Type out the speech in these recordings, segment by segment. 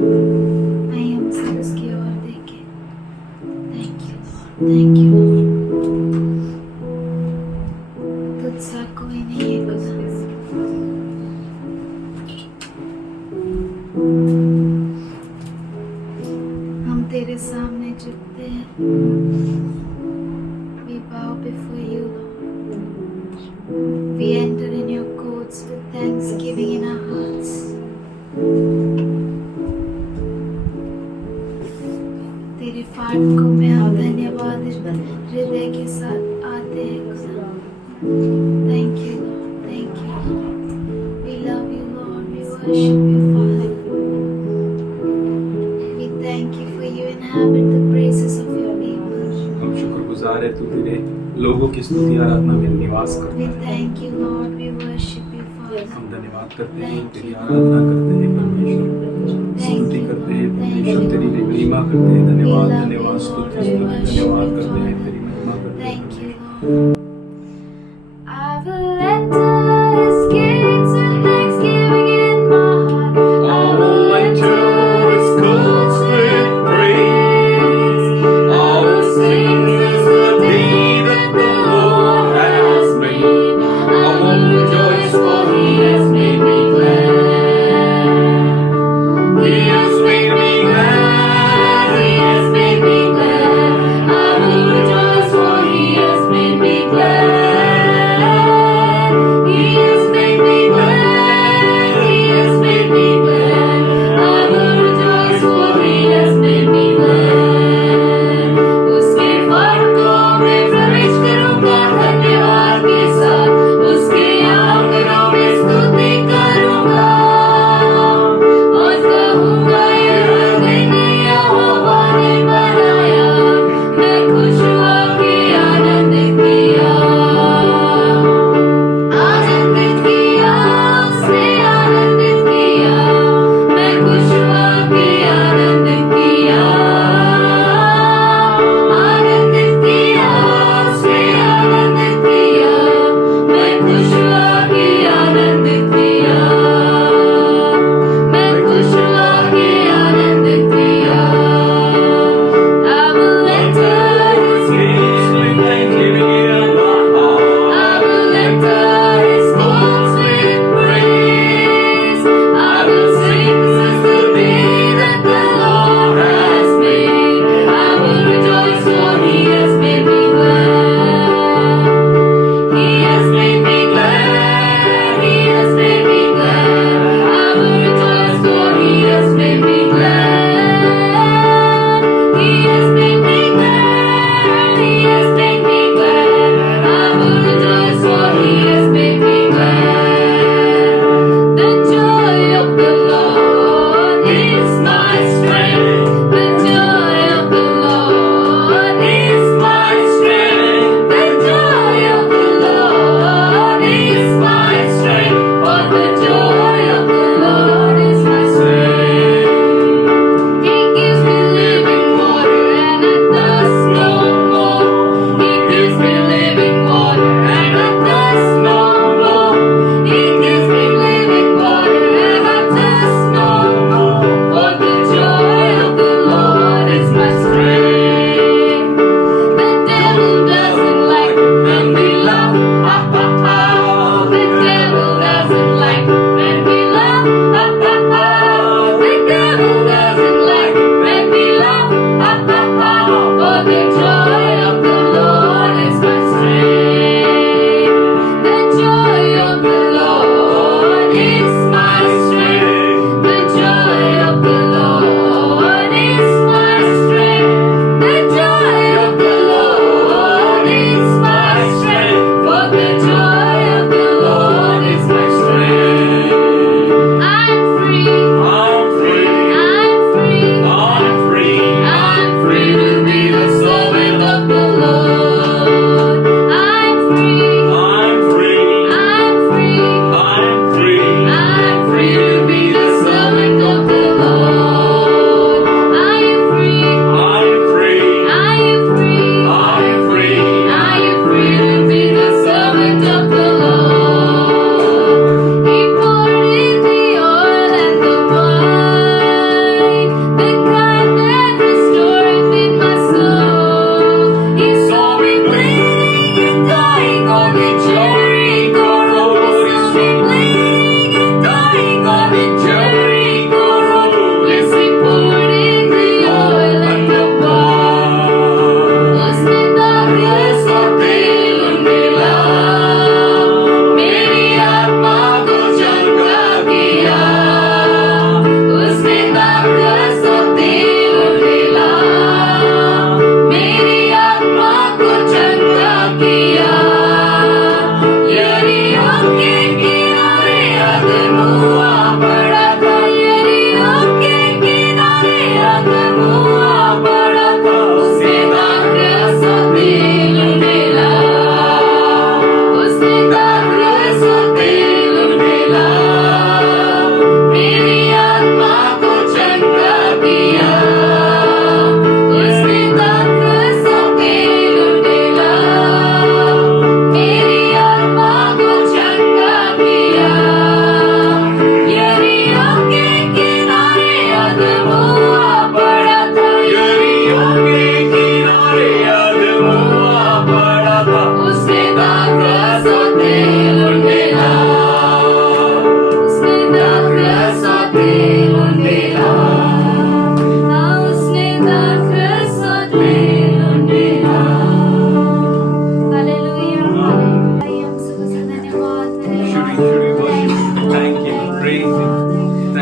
आइए हम सब उसकी ओर देखें। Thank you Lord, thank you Lord. तुझसा कोई नहीं है खुदा। हम तेरे सामने झुकते हैं। We bow before you, Lord. We enter in your courts with thanksgiving in our hearts. तेरे फाटकों में हम धन्यवाद हृदय के साथ आते हैं खुदा। Thank you, Lord. Thank you, Lord. We love you, Lord. We worship you, Father. We thank you for you inhabit the praises of your people. हम शुक्रगुजार है, तू तेरे लोगों की स्तुति आराधना में निवास करता We है। thank you, Lord. We worship you, Father. हम धन्यवाद करते हैं, तेरी आराधना करते हैं परमेश्वर, स्तुति करते हैं परमेश्वर, तेरी महिमा करते हैं। धन्यवाद धन्यवाद स्तुति धन्यवाद करते हैं, तेरी महिमा करते हैं Thank you, परमेश्वर। Lord. I will enter his gates with thanksgiving in my heart. I will enter his courts with praise. I will sing this the day that the Lord has made. I will rejoice for he has made me glad. He has made me glad. He has made me glad. I will rejoice.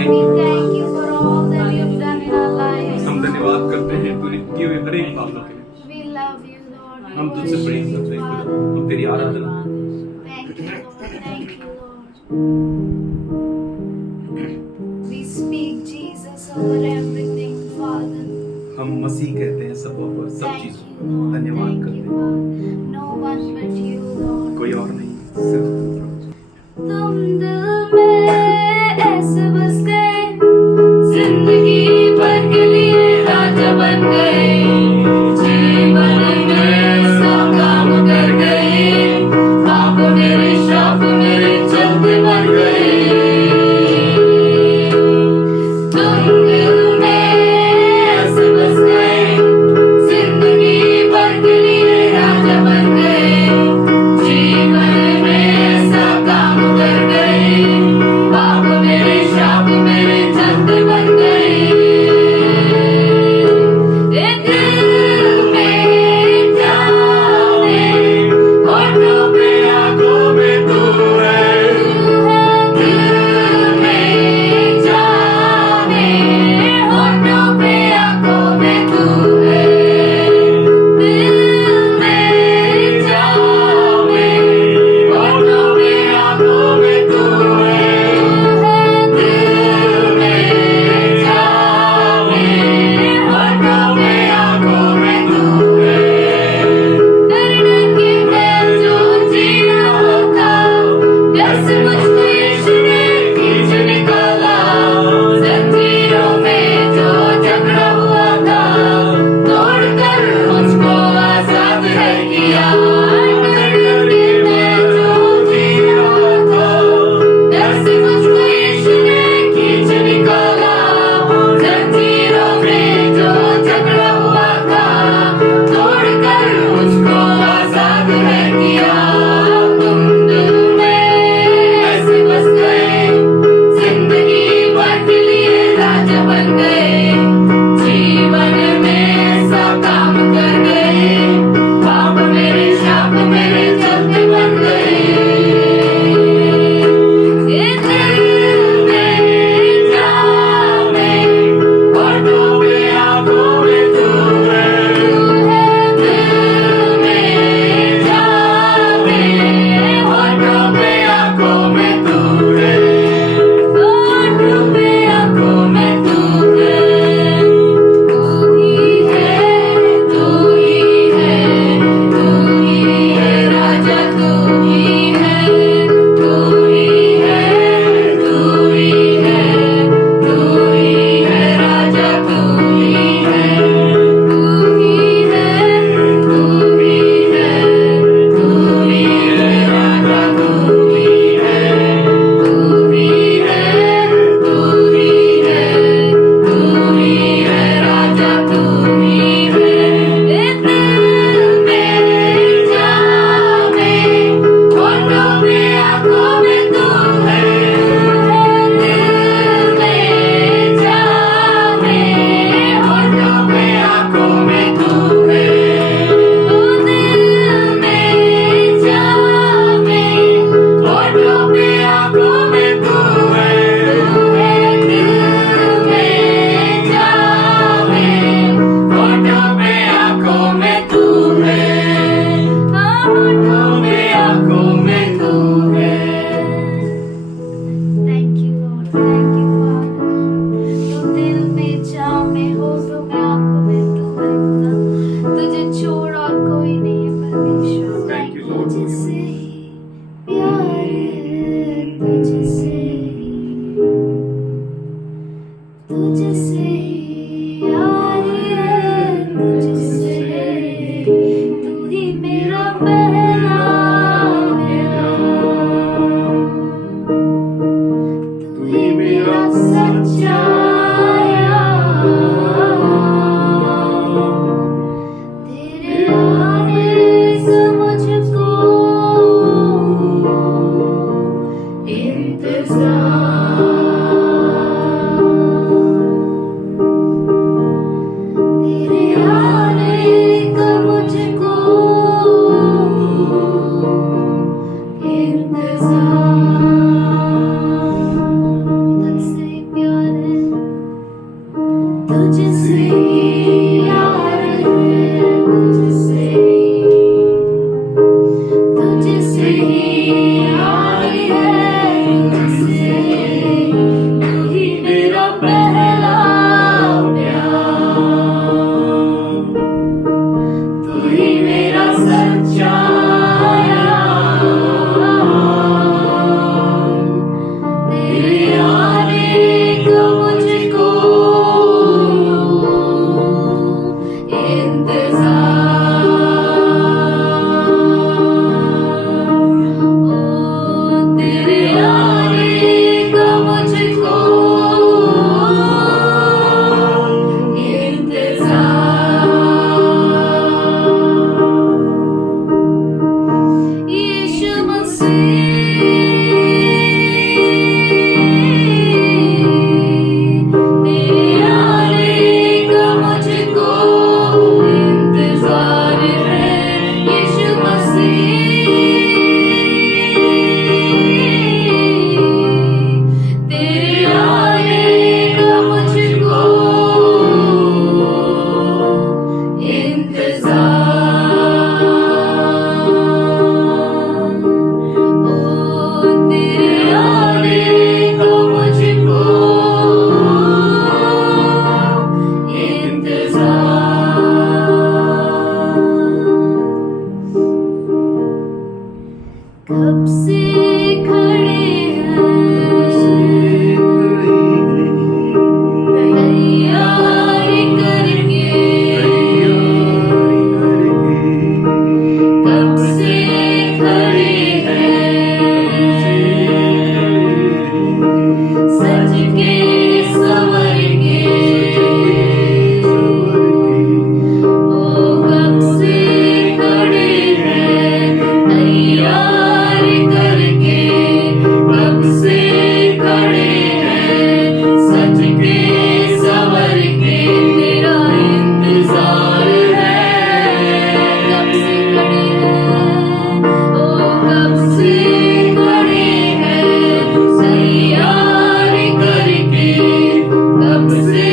Thank We you. thank you for all that you've done in our lives. हम धन्यवाद करते हैं तूने किए हुए हर एक बातों के लिए। We love you, Lord. We हम तुझसे worship प्रेम you, करते हैं खुदा, Father. हम तेरी आराधना। Thank you, Lord. Thank you, Lord. We speak Jesus over everything, Father. हम मसीह कहते हैं सब पर, सब Thank चीजों you, पर Lord. धन्यवाद Thank करते you, हैं। Father. No one but you, Lord. कोई और नहीं, सिर्फ तू प्रभु। तुम दिल में ऐसे बस गए, जिंदगी भर के लिए राजा बन गए, जीवन में सब काम कर गए, पाप मेरे शाप मेरे चलते बन गए। तुम दिल में ऐसे बस गए, जिंदगी भर के लिए राजा बन गए, जीवन में सब काम कर गए, पाप मेरे शाप मेरे चलते बन गए। ए दिल में जाने, होठों पे आंखों में तू है, दिल में जाने, होठों पे आंखों में तू है, दिल में जाने, होठों पे आंखों में तू है, दिल में जाने, होठों पे आंखों में तू है। डर के मैं जो जी रहा था, डर से मुझको यीशु ने खींच निकाला, जंजीरों में जो झगड़ा हुआ था, तोड़कर मुझको आजाद है किया। डर के मैं जो जी रहा था, डर से मुझको यीशु ने खींच निकाला, जंजीरों में जो झगड़ा हुआ था, तोड़कर मुझको आजाद है किया। तुम दिल में ऐसे बस गए, जिंदगी भर के लिए राजा बन गए, जीवन में सब काम कर गए, पाप मेरे शाप मेरे चलते बन गए। ए दिल में जाने, होठों पे आंखों में तू है, दिल में जाने, होठों पे आंखों में तू है, होठों पे आंखों में तू है। तू ही है, तू ही है, तू ही है राजा, तू ही है, तू ही है, तू ही है, तू ही है राजा, तू ही है, तू ही है, तू ही है, तू ही है राजा, तू ही है, तू ही है, तू ही है, तू ही है राजा, तू ही है। ए दिल में जाने, होठों पे आंखों में तू है, दिल में जाने, होठों पे आंखों में तू है, ओ दिल में जाने, होठों पे आंखों में तू है, दिल में जाने, होठों पे आंखों में तू है, होठों पे आंखों में तू है। Thank you, Lord. Thank you, Father. तो दिल में जामे, होठों में आंखों में तू है खुदा, तुझे छोड़ और कोई नहीं है परमेश्वर। Thank you, Lord. तुझसे प्यार है, तुझसे तुझसे यार है, तुझसे तू ही मेरा पहला तू ही मेरा सच्चा तेरे आने से मुझको तेरे आने का मुझको तुझसे प्यार तुझसे यार है, तुझसे यार है, तुझसे तू ही मेरा पहला प्यार, तू ही मेरा सच्चा यार, तेरे आने का मुझको तेरे आने का मुझको इंतजार। यीशु मसीह तेरे आने का मुझको इंतजार है। यीशु मसीह तेरे आने का मुझको इंतजार। ओ तेरे आने का मुझको इंतजार। कब से खड़े हैं तैयारी करके, कब से खड़े हैं सज के संवर के, ओ कब से खड़े हैं तैयारी करके, कब से खड़े हैं सज के संवर के, तेरा इंतजार है। कब से खड़े हैं, ओ कब से खड़े हैं तैयारी करके, कब से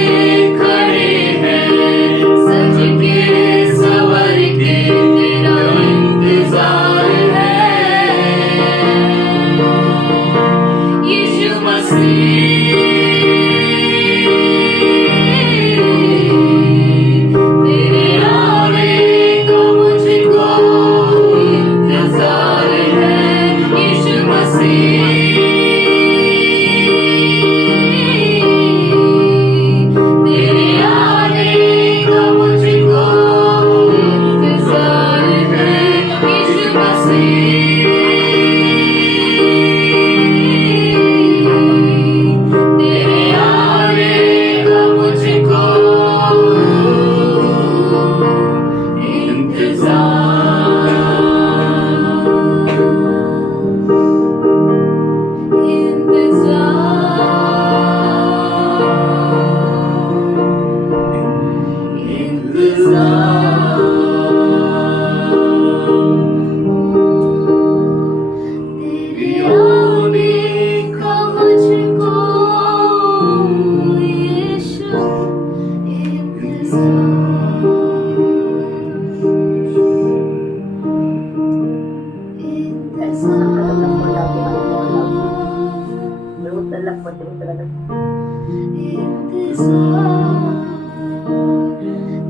खड़े हैं सज के संवर के, तेरा इंतजार है। यीशु मसीह तेरे आने का मुझको इंतजार है। यीशु मसीह तेरे आने का मुझको इंतजार है। यीशु मसीह तेरे आने का मुझको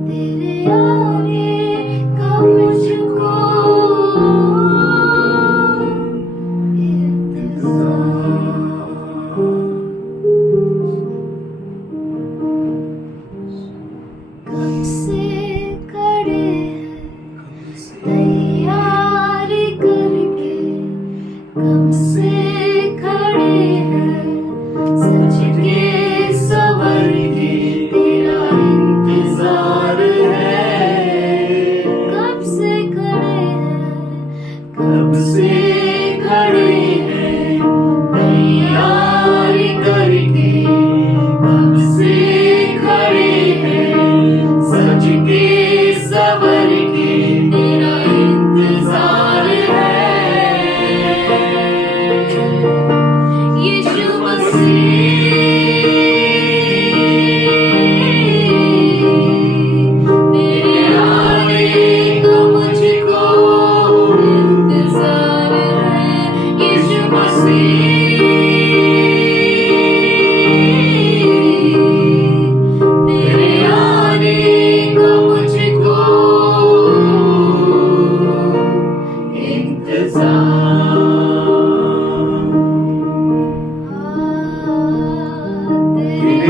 तेरे आने का मुझको कब से खड़े तैयारी करके, कब से खड़े हैं सज के संवर के,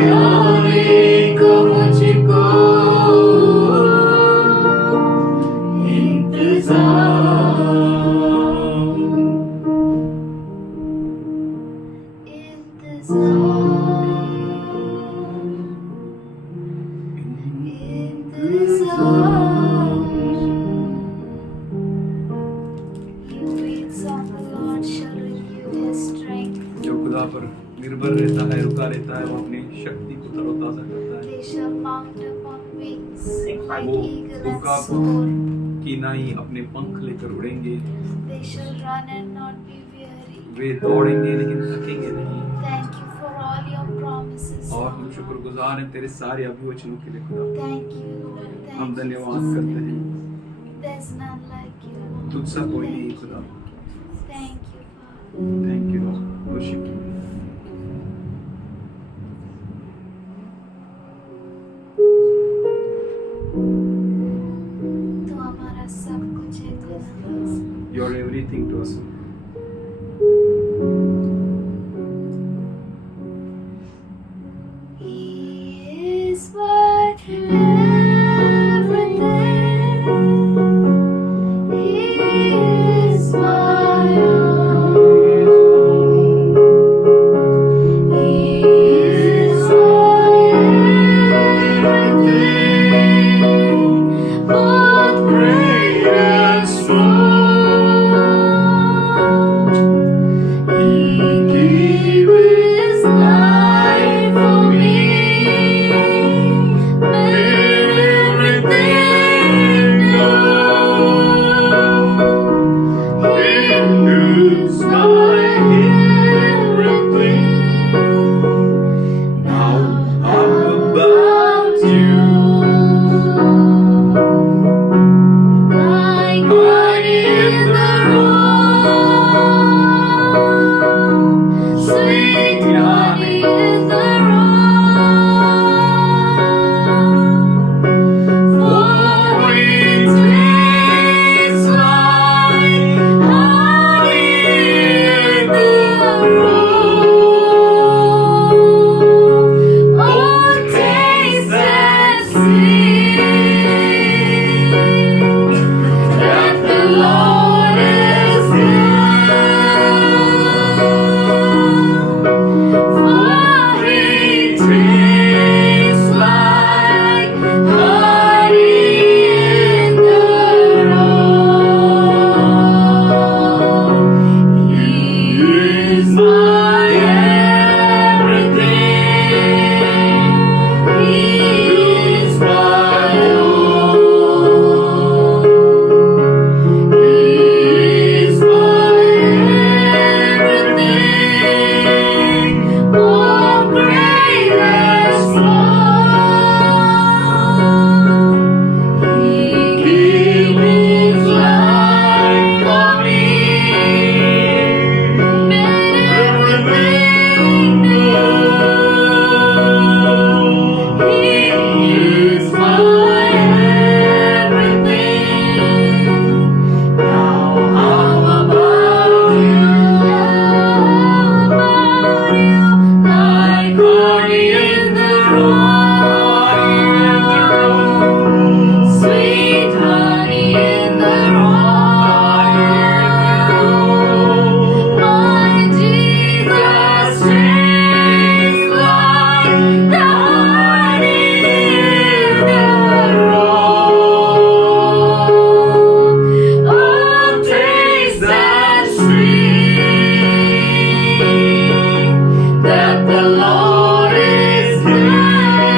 आने का मुझको जो खुदा पर निर्भर रहता है, रुका रहता है, वो अपनी शक्ति को तरोताजा करता है। वो उनका की नाई अपने पंख लेकर उड़ेंगे, वे दौड़ेंगे लेकिन थकेंगे नहीं। और हम शुक्रगुजार हैं तेरे सारे अभिवचनों के लिए खुदा। हम धन्यवाद करते हैं, तुझसा कोई नहीं खुदा। Thank you Lord, worship you. तू हमारा सब कुछ है खुदा। You are everything to us. He is my everything. He is my all. He is my everything, both great and small. He gave his life for me, made everything new. He is my everything. Now how about you? Like honey in the room, sweet honey in the room. For it tastes like honey in the room. Oh, taste and see that the Lord is good. For He tastes like honey in the room. He is my everything. He is my all. He is my everything, both great and small. He gave his life for me, made everything new. He is my everything. Now how about you? Like honey in the room, sweet honey in the room. My Jesus tastes like the honey in the room. Oh, taste and see that the Lord is good.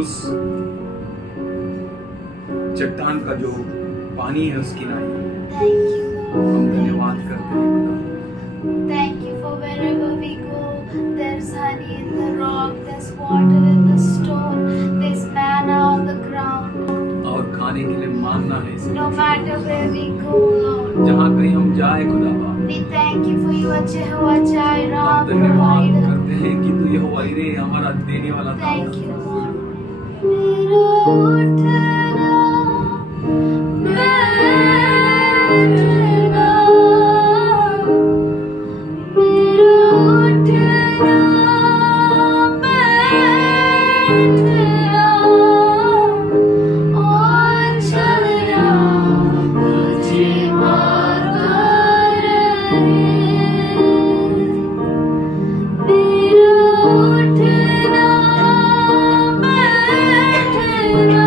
उस चट्टान का जो पानी है उसकी नाई Thank you, हम Lord. धन्यवाद करते हैं खुदा। Thank you for wherever we go, there's honey in the rock, there's water in the stone, there's manna on the ground. और खाने के लिए मानना है इसे। No matter where we go, Lord. जहाँ कहीं हम जाए खुदा We thank you for you are Jehovah Jireh, हम our धन्यवाद provider. करते हैं कि तू यहोवा यीरे हमारा देने वाला था। Thank you, Lord. मेरा उठना बैठना, मेरा उठना बैठना और चलना तुझे पाता रहे। मेरा उठना बैठना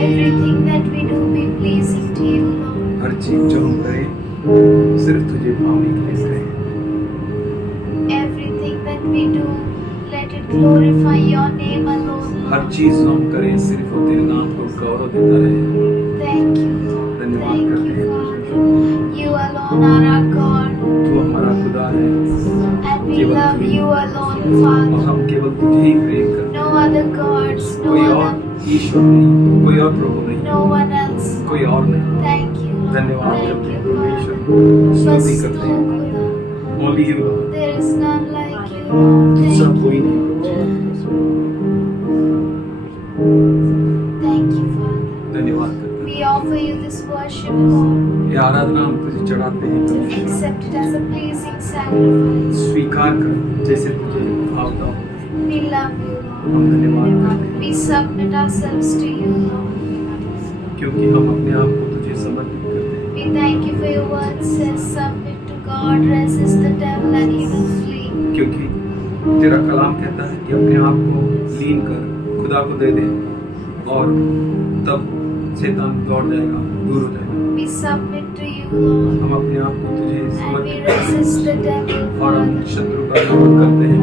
Everything that we do be pleasing to you, Lord. हर चीज जो हम करें सिर्फ तुझे पाने के लिए करें। Everything that we do, let it glorify your name alone. हर चीज जो हम करें सिर्फ वो तेरे नाम को गौरव देता रहे। Thank you, Lord. धन्यवाद Thank करते you, हैं। Father. You alone are our God, तू हमारा खुदा है and we केवल love तू ही। you alone, और Father. हम केवल तुझे ही प्रेम करते No other gods, हैं। no कोई और other, ईश्वर नहीं, कोई और प्रभु नहीं, no one else. कोई और नहीं। Thank you, Lord. धन्यवाद Thank करते हैं you, परमेश्वर। Father. स्तुति बस करते तू हैं। खुदा, Only you Lord। there is none like you, Lord. दूसरा Thank कोई you. नहीं प्रभु। Thank you, Father. धन्यवाद करते हैं। We offer you this worship, Lord. ये आराधना हम तुझे चढ़ाते हैं परमेश्वर। Accept it as a pleasing sacrifice. स्वीकार कर जैसे तुझे भावता हो। We love you, हम Lord. धन्यवाद करते हैं We submit ourselves to you, Lord. क्योंकि हम अपने आप को तुझे समर्पित करते हैं। We thank you for your word says, submit to God, resist the devil and he will flee. क्योंकि तेरा कलाम कहता है कि अपने आप को लीन कर खुदा को दे दे और तब शैतान दौड़ जाएगा, दूर हो जाएगा। We submit to you, Lord. हम अपने आप को तुझे And we समर्पित करते हैं resist the devil, और हम Father. शत्रु का विरोध करते हैं।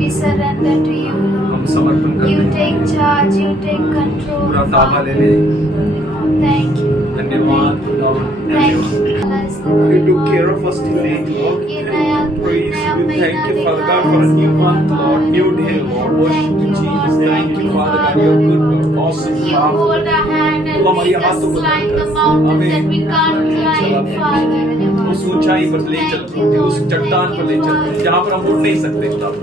We surrender to you, हम Lord. समर्पण You करते take हैं। charge, you take control, पूरा ताबा ले Father. ले। Thank you. धन्यवाद खुदावन, Thank धन्यवाद। you. You took care of us today, Lord. ये नया Praise नया you. महीना Thank you, Father God, दिखा for a है new इसके month, बाद, Lord. New day, Lord. Worship Thank you, you, Jesus. Lord. Thank Thank you, you, Father God. Father. You're good, God. Awesome, You powerful. hold our hand and तू हमारी make us हाथों को climb the पकड़ mountains हमें that we can't climb, Father. उस ऊंचाई पर ले Thank चलते you, हैं, Lord. उस चट्टान पर ले चलते हैं जहाँ पर हम उठ नहीं सकते तब।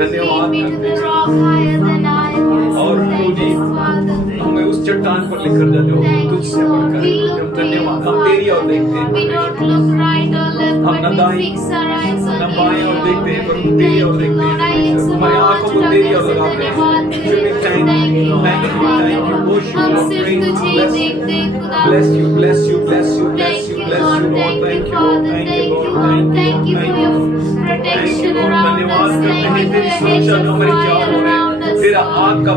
धन्यवाद Lead me to करते the हैं rock higher than I am. और Thank Prabhu ji you, Father. हमें उस चट्टान पर लेकर जा जो तुझसे बढ़कर है। हम धन्यवाद, हम तेरी और देखते हैं We don't look right or left, हम but न we दाएं fix our eyes न on बाएं you, और देखते हैं पर Lord. हम तेरी और Thank you, देखते Lord. I हैं। lift हमारी my आंखों को heart तेरी और to लगाते हैं। धन्यवाद Thank तेरे। you, thank Thank you, you, thank you, thank you. Worship हम Lord, सिर्फ praise, तुझे ही bless देखते हैं, खुदा। bless you, bless you, bless you, bless Thank you, you, bless Lord. you, Lord. Thank you, Thank you, Father. thank you, Thank Lord. you, Lord. Thank you for your Thank you, protection Lord. around धन्यवाद us. करते Thank हैं you for तेरी your सुरक्षा hedge जो of हमारे fire चारों ओर around है, us, तेरा Lord. आग का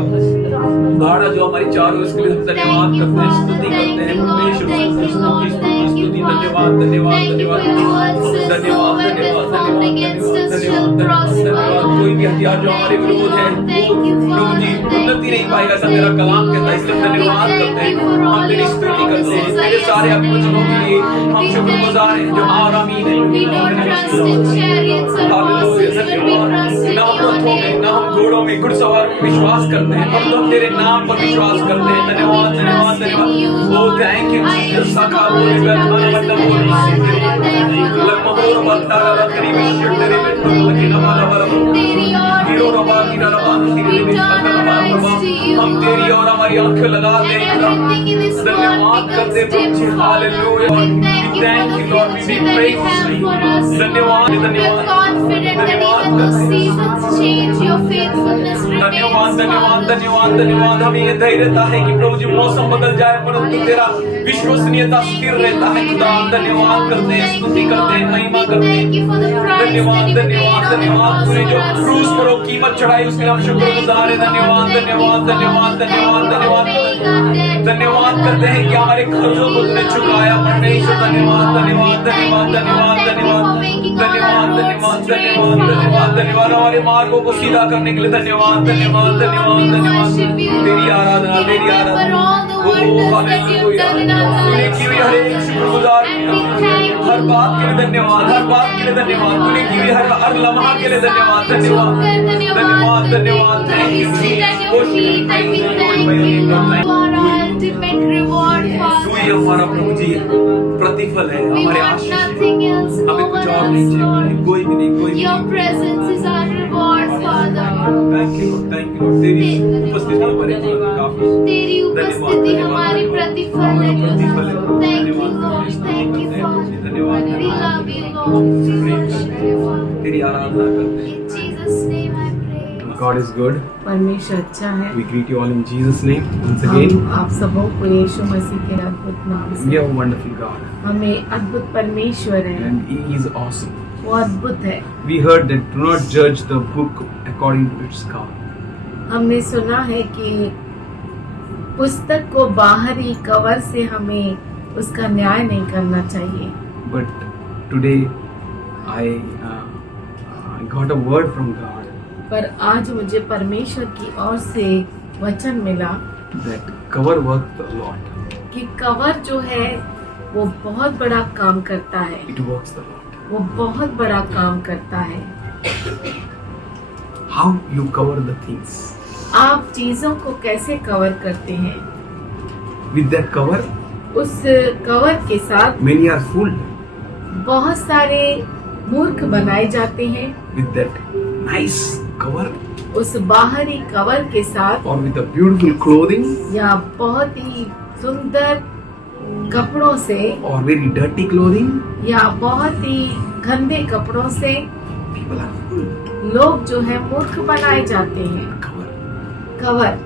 भाड़ा जो हमारी चारों ओर, इसके लिए हम धन्यवाद Thank you, करते हैं, Father. स्तुति Thank करते हैं you, Lord. परमेश्वर। Thank you, Lord. Thank you, स्तुति, Father. धन्यवाद, धन्यवाद, Thank you for धन्यवाद, your word says no धन्यवाद, weapon धन्यवाद, formed धन्यवाद, against us धन्यवाद, shall prosper, धन्यवाद। Lord. कोई भी हथियार जो हमारे Thank you, विरोध है Lord. वो Thank you, Prabhu ji Father. Thank उन्नति you, नहीं पाएगा, Lord. ऐसा तेरा Thank कलाम you, कहता है। इसलिए हम Lord. धन्यवाद We करते thank हैं, you for हम all तेरी your स्तुति करते हैं, promises are तेरे yes सारे and वचनों के लिए amen. हम We शुक्रगुजार thank हैं you, जो हाँ और Father. आमीन है। We don't trust in chariots or horses, but we trust in ना हम your रथों में, name, ना हम Lord. घोड़ों में, घुड़सवार में विश्वास करते हैं, पर हम तेरे नाम पर विश्वास करते हैं। धन्यवाद, धन्यवाद, धन्यवाद। Oh, thank you, Jesus. सखा बोले बैठाना मतलब बोल लगमहोर बत्तारा लखरी विश्व तेरे में तो लखीना वाला वाला हीरो रबा हीरा रबा हीरे में सखा रबा रबा हम तेरी और हमारी आंखें लगा दे धन्यवाद करते प्रभु। Hallelujah. We thank you, Lord. We praise you. धन्यवाद, धन्यवाद, धन्यवाद धन्यवाद, धन्यवाद, धन्यवाद, धन्यवाद। हमें ये धैर्यता है कि प्रभु जी मौसम बदल जाए परंतु तेरा विश्वसनीयता स्थिर रहता है। खुदा धन्यवाद करते हैं, स्तुति करते हैं, महिमा करते हैं। धन्यवाद, धन्यवाद, धन्यवाद। तूने जो क्रूस पर वो कीमत चढ़ाई उसके लिए हम शुक्रगुजार हैं। धन्यवाद, धन्यवाद, धन्यवाद, धन्यवाद, धन्यवाद, धन्यवाद करते हैं कि हमारे कर्जों को तूने चुकाया परमेश्वर। धन्यवाद, धन्यवाद, धन्यवाद, धन्यवाद, धन्यवाद, धन्यवाद, धन्यवाद, धन्यवाद, धन्यवाद, धन्यवाद। हमारे मार्गों को सीधा करने के लिए धन्यवाद, धन्यवाद, धन्यवाद, धन्यवाद। तेरी आराधना, तेरी आराधना। हालेलुया। तूने की हुई हर एक शुक्रगुजार हर बात के लिए धन्यवाद, हर बात के लिए धन्यवाद। तूने की हुई हर लम्हा के लिए धन्यवाद, धन्यवाद, धन्यवाद, धन्यवाद। थैंक यू तू ही हमारा प्रभु जी प्रतिफल है, हमारे आशीष है। हमें कुछ और नहीं चाहिए, कोई भी नहीं, कोई भी Your नहीं। presence is our reward, Father. Thank you Lord, thank you Lord. तेरी उपस्थिति हमारे जीवन में काफी तेरी उपस्थिति हमारी प्रतिफल है। Thank you, Lord. Thank you, Father. धन्यवाद, We love you, Lord. We worship you, Father. तेरी आराधना करते हैं। In Jesus' name I pray. God is good. परमेश्वर अच्छा है। We greet you all in Jesus' name once again. हम आप सबों को यीशु मसीह के अद्भुत नाम We से, have a wonderful God, हमें अद्भुत परमेश्वर है, and He is awesome. वो अद्भुत है। We heard that do not judge the book according to its cover. हमने सुना है कि पुस्तक को बाहरी कवर से हमें उसका न्याय नहीं करना चाहिए। But today I got a word from God पर आज मुझे परमेश्वर की ओर से वचन मिला that cover works a lot. कि कवर जो है वो बहुत बड़ा काम करता है, It works a lot. वो बहुत बड़ा काम करता है। How you cover the things? आप चीजों को कैसे कवर करते हैं? With that cover, उस कवर के साथ many are fooled. बहुत सारे मूर्ख बनाए जाते हैं। With that nice cover उस बाहरी कवर के साथ or with a beautiful clothing या बहुत ही सुंदर कपड़ों से or very dirty clothing, या बहुत ही गंदे कपड़ों से people are fooled. लोग जो है मूर्ख बनाए जाते हैं। Cover cover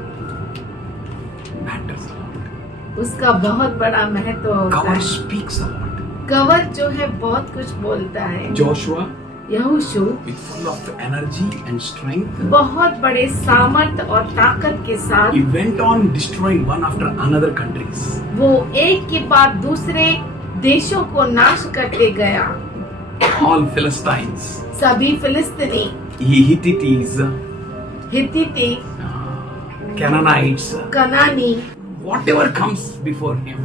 matters a lot. उसका बहुत बड़ा महत्व होता Cover है। speaks a lot. कवर जो है बहुत कुछ बोलता है। Joshua, यहोशू with full of energy and strength, बहुत बड़े सामर्थ और ताकत के साथ he went on destroying one after another countries. वो एक के बाद दूसरे देशों को नाश करते गया। All Philistines, सभी फिलिस्तीनी, Hittites, हित्ती, Canaanites, कनानी, whatever comes before him.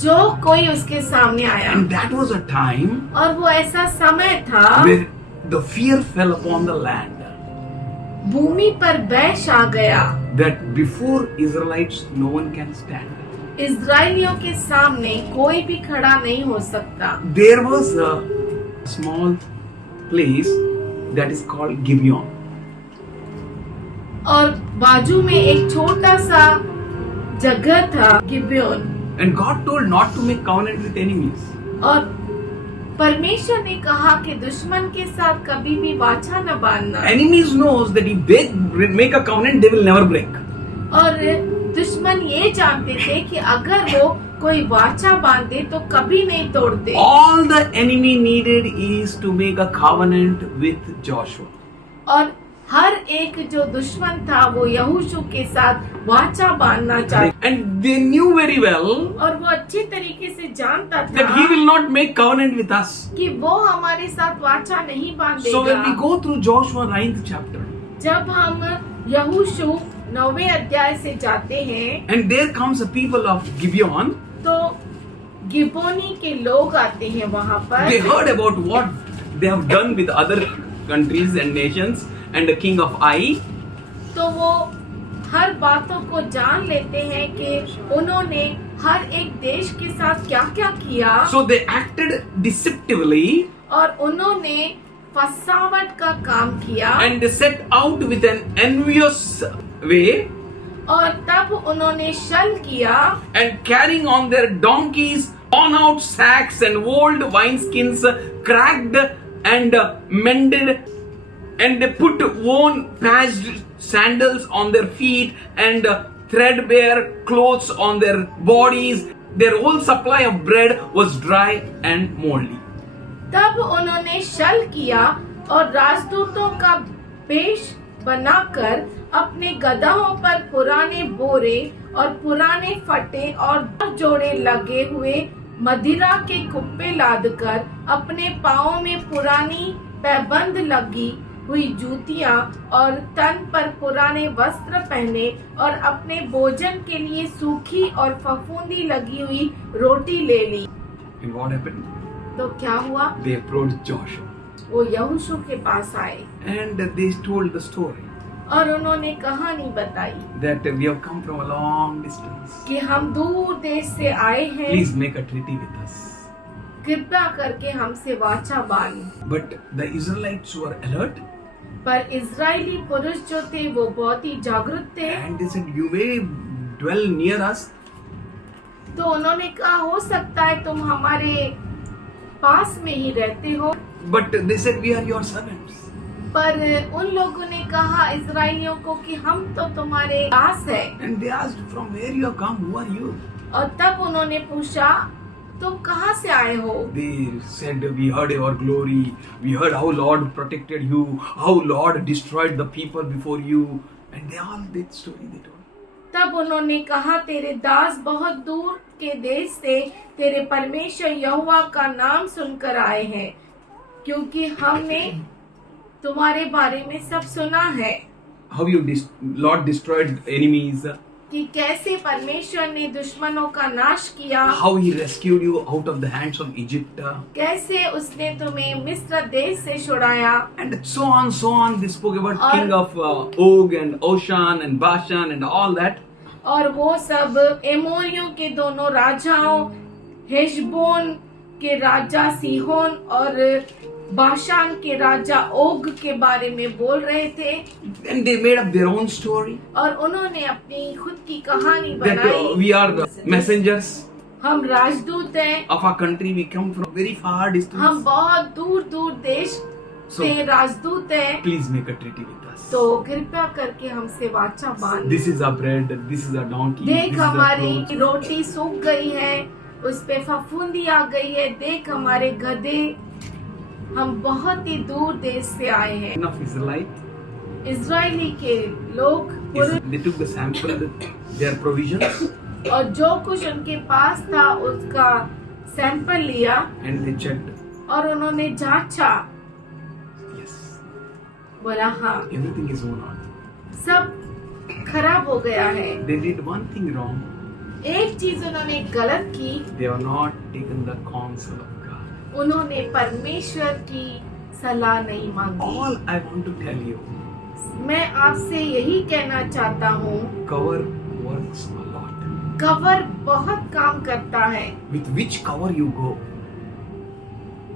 जो कोई उसके सामने आया। And that was a time और वो ऐसा समय था where the fear fell upon the land भूमि पर बैश आ गया। that before Israelites no one can stand. इजराइलियों के सामने कोई भी खड़ा नहीं हो सकता। There was a small place that is called Gibeon. और बाजू में एक छोटा सा जगह था गिब्योन। And God told not to make covenant with enemies. और परमेश्वर ने कहा कि दुश्मन के साथ कभी भी वाचा न बांधना। Enemies knows that if they make a covenant, they will never break. और दुश्मन ये जानते थे कि अगर वो कोई वाचा बांधे तो कभी नहीं तोड़ते। All the enemy needed is to make a covenant with Joshua. और हर एक जो दुश्मन था वो यहोशू के साथ वाचा बांधना चाहता। And they knew very well और वो अच्छी तरीके से जानता that he था will not make covenant with us. कि वो हमारे साथ वाचा नहीं So when we बांधेगा। go through Joshua 9th chapter, जब हम यहोशू 9वें अध्याय से जाते हैं and there comes a people of Gibeon, तो गिबोनी के लोग आते हैं वहाँ पर। they heard about what they have done with other countries and nations and the king of Ai. तो वो हर बातों को जान लेते हैं कि उन्होंने हर एक देश के साथ क्या क्या किया। So they acted deceptively और उन्होंने फसावट का काम किया। and they set out with an envious way और तब उन्होंने छल किया and carrying on their donkeys worn out sacks and old wineskins cracked and mended, and they put worn patched sandals on their feet and threadbare clothes on their bodies. Their whole supply of bread was dry and moldy. तब उन्होंने छल किया और राजदूतों का वेश बनाकर अपने गदहों पर पुराने बोरे और पुराने फटे और जोड़े लगे हुए मदिरा के कुप्पे लादकर अपने पाँवों में पुरानी पैबंद लगी हुई जूतियां और तन पर पुराने वस्त्र पहने और अपने भोजन के लिए सूखी और फफूंदी लगी हुई रोटी ले ली। And what happened? तो क्या हुआ? They approached Joshua वो यहोशू के पास आए and they told the story और उन्होंने कहानी बताई that we have come from a long distance. कि हम दूर देश से आए हैं, Please make a treaty with us. कृपया करके हमसे वाचा बांध। But the Israelites were alert पर इजरायली पुरुष जो थे वो बहुत ही जागरूक थे। and they said, "You may dwell near us, तो उन्होंने कहा हो सकता है तुम हमारे पास में ही रहते हो, but they said we are your servants." पर उन लोगों ने कहा इजराइलियों को कि हम तो तुम्हारे दास है। And they asked, from where you have come, who are you? और तब उन्होंने पूछा तुम कहाँ से आए हो? They said, we heard your glory, we heard how Lord protected you, how Lord destroyed the people before you. And they all, that story they told. तब उन्होंने कहा तेरे दास बहुत दूर के देश से तेरे परमेश्वर यहोवा का नाम सुनकर आए हैं, क्योंकि हमने तुम्हारे बारे में सब सुना है How you Lord destroyed enemies, कि कैसे परमेश्वर ने दुश्मनों का नाश किया, how he rescued you out of the hands of Egypt, कैसे उसने तुम्हें मिस्र देश से छुड़ाया, and so on. They spoke about और- king of Og and Oshan and Bashan and all that. और वो सब एमोरियों के दोनों राजाओं, हेशबोन के राजा सीहोन और बाशान के राजा ओग के बारे में बोल रहे थे। And they made up their own story और उन्होंने अपनी खुद की कहानी that बनाई। we are the messengers हम राजदूत हैं, of our country. We come from very far हम distance. बहुत दूर दूर देश से So- राजदूत हैं, Please make a treaty with us. तो कृपया करके हमसे वाचा बांध। This is our bread. This is our donkey. This देख is our हमारी clothes. रोटी सूख गई है, उस पे फफूंदी आ गई है, देख हमारे गधे, हम बहुत ही दूर देश से आए हैं। Enough Israelite. इजरायली के लोग They took the sample, their provisions, और जो कुछ उनके पास था उसका सैंपल लिया and they checked. और उन्होंने जांचा, Yes, बोला हाँ everything is going on. सब खराब हो गया है। They did one thing wrong. एक चीज उन्होंने गलत की, They have not taken the counsel of God. उन्होंने परमेश्वर की सलाह नहीं मांगी। All I want to tell you, मैं आपसे यही कहना चाहता हूँ, cover works a lot. Cover बहुत काम करता है। With which cover you go,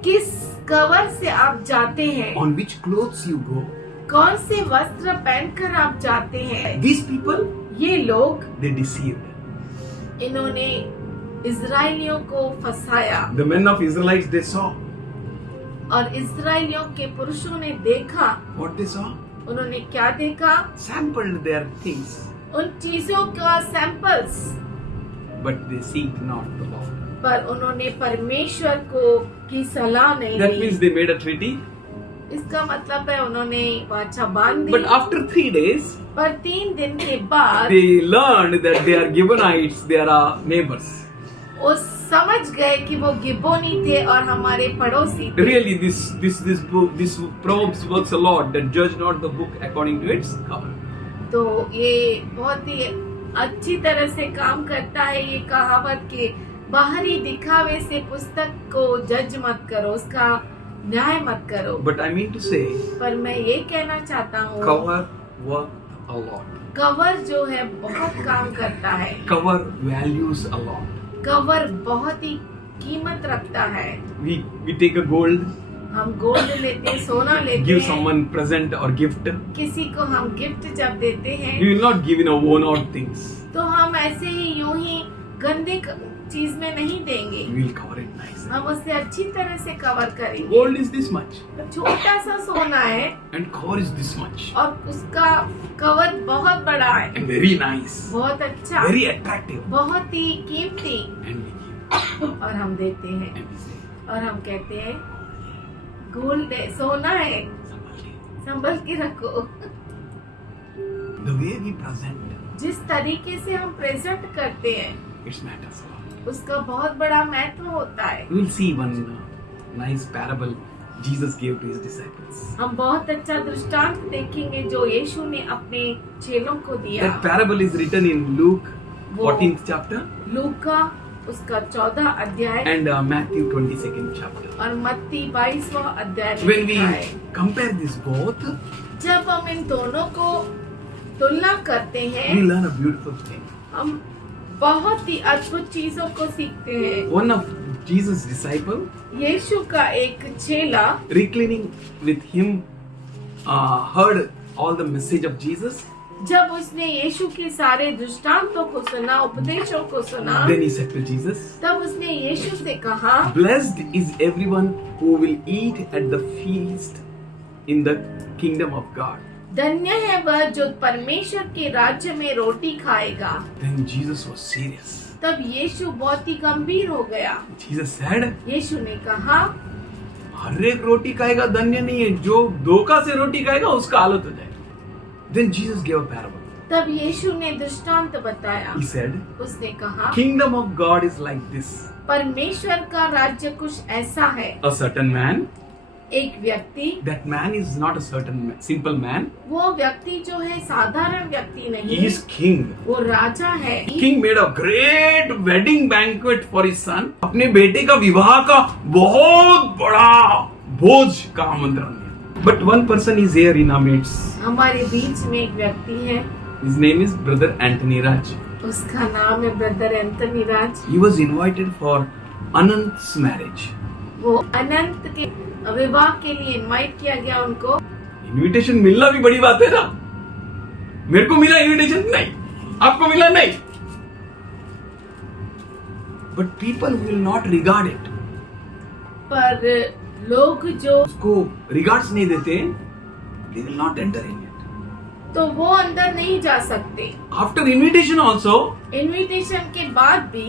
किस कवर से आप जाते हैं, on which clothes you go. कौन से वस्त्र पहनकर आप जाते हैं। These people, ये लोग, they deceived. इन्होंने इजराइलियों को फंसाया The men of Israelites, they saw. और इजराइलियों के पुरुषों ने देखा। What they saw? उन्होंने क्या देखा? Sampled their things, उन चीजों का samples, but they seeked not the Lord. पर उन्होंने परमेश्वर को की सलाह नहीं That Lee. means they made a treaty. इसका मतलब है उन्होंने वाचा बांध दी। But after 3 days, पर 3 दिन के बाद they learned that they are Gibeonites, they are our neighbors. वो समझ गए कि वो गिबोनी थे और हमारे पड़ोसी थे। Really, this Proverbs works a lot. That judge not the book according to its cover. तो ये बहुत ही अच्छी तरह से काम करता है ये कहावत के बाहरी दिखावे से पुस्तक को जज मत करो, उसका न्याय मत करो। But I mean to say, पर मैं ये कहना चाहता हूँ, cover worked a lot. Cover जो है बहुत काम करता है। Cover values a lot. Cover बहुत ही कीमत रखता है। We take a gold, हम गोल्ड लेते हैं, सोना लेते give हैं, someone present or gift. किसी को हम गिफ्ट जब देते हैं We will not give in a worn out things. तो हम ऐसे ही यूं ही गंदे चीज में नहीं देंगे, We will cover it nicely. हम उसे अच्छी तरह से कवर करेंगे। Gold is this much छोटा सा सोना है and cover is this much और उसका कवर बहुत बड़ा है, and very nice, बहुत अच्छा, very attractive. बहुत ही कीमती, And we give और हम देते हैं and we say, और हम कहते हैं गोल्ड है, सोना है, "Somebody." संभल के रखो। The way we present, जिस तरीके से हम प्रेजेंट करते हैं it matters a lot. उसका बहुत बड़ा महत्व होता है। We will see one nice parable Jesus gave to his disciples. हम बहुत अच्छा दृष्टांत देखेंगे जो यीशु ने अपने चेलों को दिया। That parable is written in Luke 14th chapter लूका उसका 14 अध्याय and Matthew 22nd chapter. और मत्ती 22वां अध्याय में When we लिखा है। compare this both, जब हम इन दोनों को तुलना करते हैं, we learn a beautiful thing. हम बहुत ही अद्भुत चीजों को सीखते हैं। One of Jesus' disciple, यीशु का एक चेला reclining with him, heard all the message of Jesus. जब उसने यीशु के सारे दृष्टांतों को सुना, उपदेशों को सुना, Then he said to Jesus, तब उसने यीशु से कहा, "Blessed is everyone who will eat at the feast in the kingdom of God. धन्य है वह जो परमेश्वर के राज्य में रोटी खाएगा। Then Jesus was serious. तब यीशु बहुत ही गंभीर हो गया। Jesus said, यीशु ने कहा, हर एक रोटी खाएगा धन्य नहीं है, जो धोखा से रोटी खाएगा उसका हालत हो जाएगा। Then Jesus gave a parable. तब यीशु ने दृष्टांत बताया। He said, उसने कहा, kingdom of God is like this. परमेश्वर का राज्य कुछ ऐसा है। A certain man, एक व्यक्ति, that man is not a certain simple man. वो व्यक्ति जो है साधारण व्यक्ति नहीं, He is king. वो राजा है। King made a great wedding banquet for his son. अपने बेटे का विवाह का बहुत बड़ा भोज का आमंत्रण दिया। But one person is here in our midst. हमारे बीच में एक व्यक्ति है, His name is Brother Anthony Raj. उसका नाम है brother Anthony Raj. He was invited for Anant's marriage. वो अनंत के विवाह के लिए इनवाइट किया गया उनको। इनविटेशन मिलना भी बड़ी बात है ना। मेरे को मिला इनविटेशन नहीं, आपको मिला नहीं। But people will not regard it. पर लोग जो उसको regards नहीं देते, they will not enter in it. तो वो अंदर नहीं जा सकते। After invitation also, इनविटेशन के बाद भी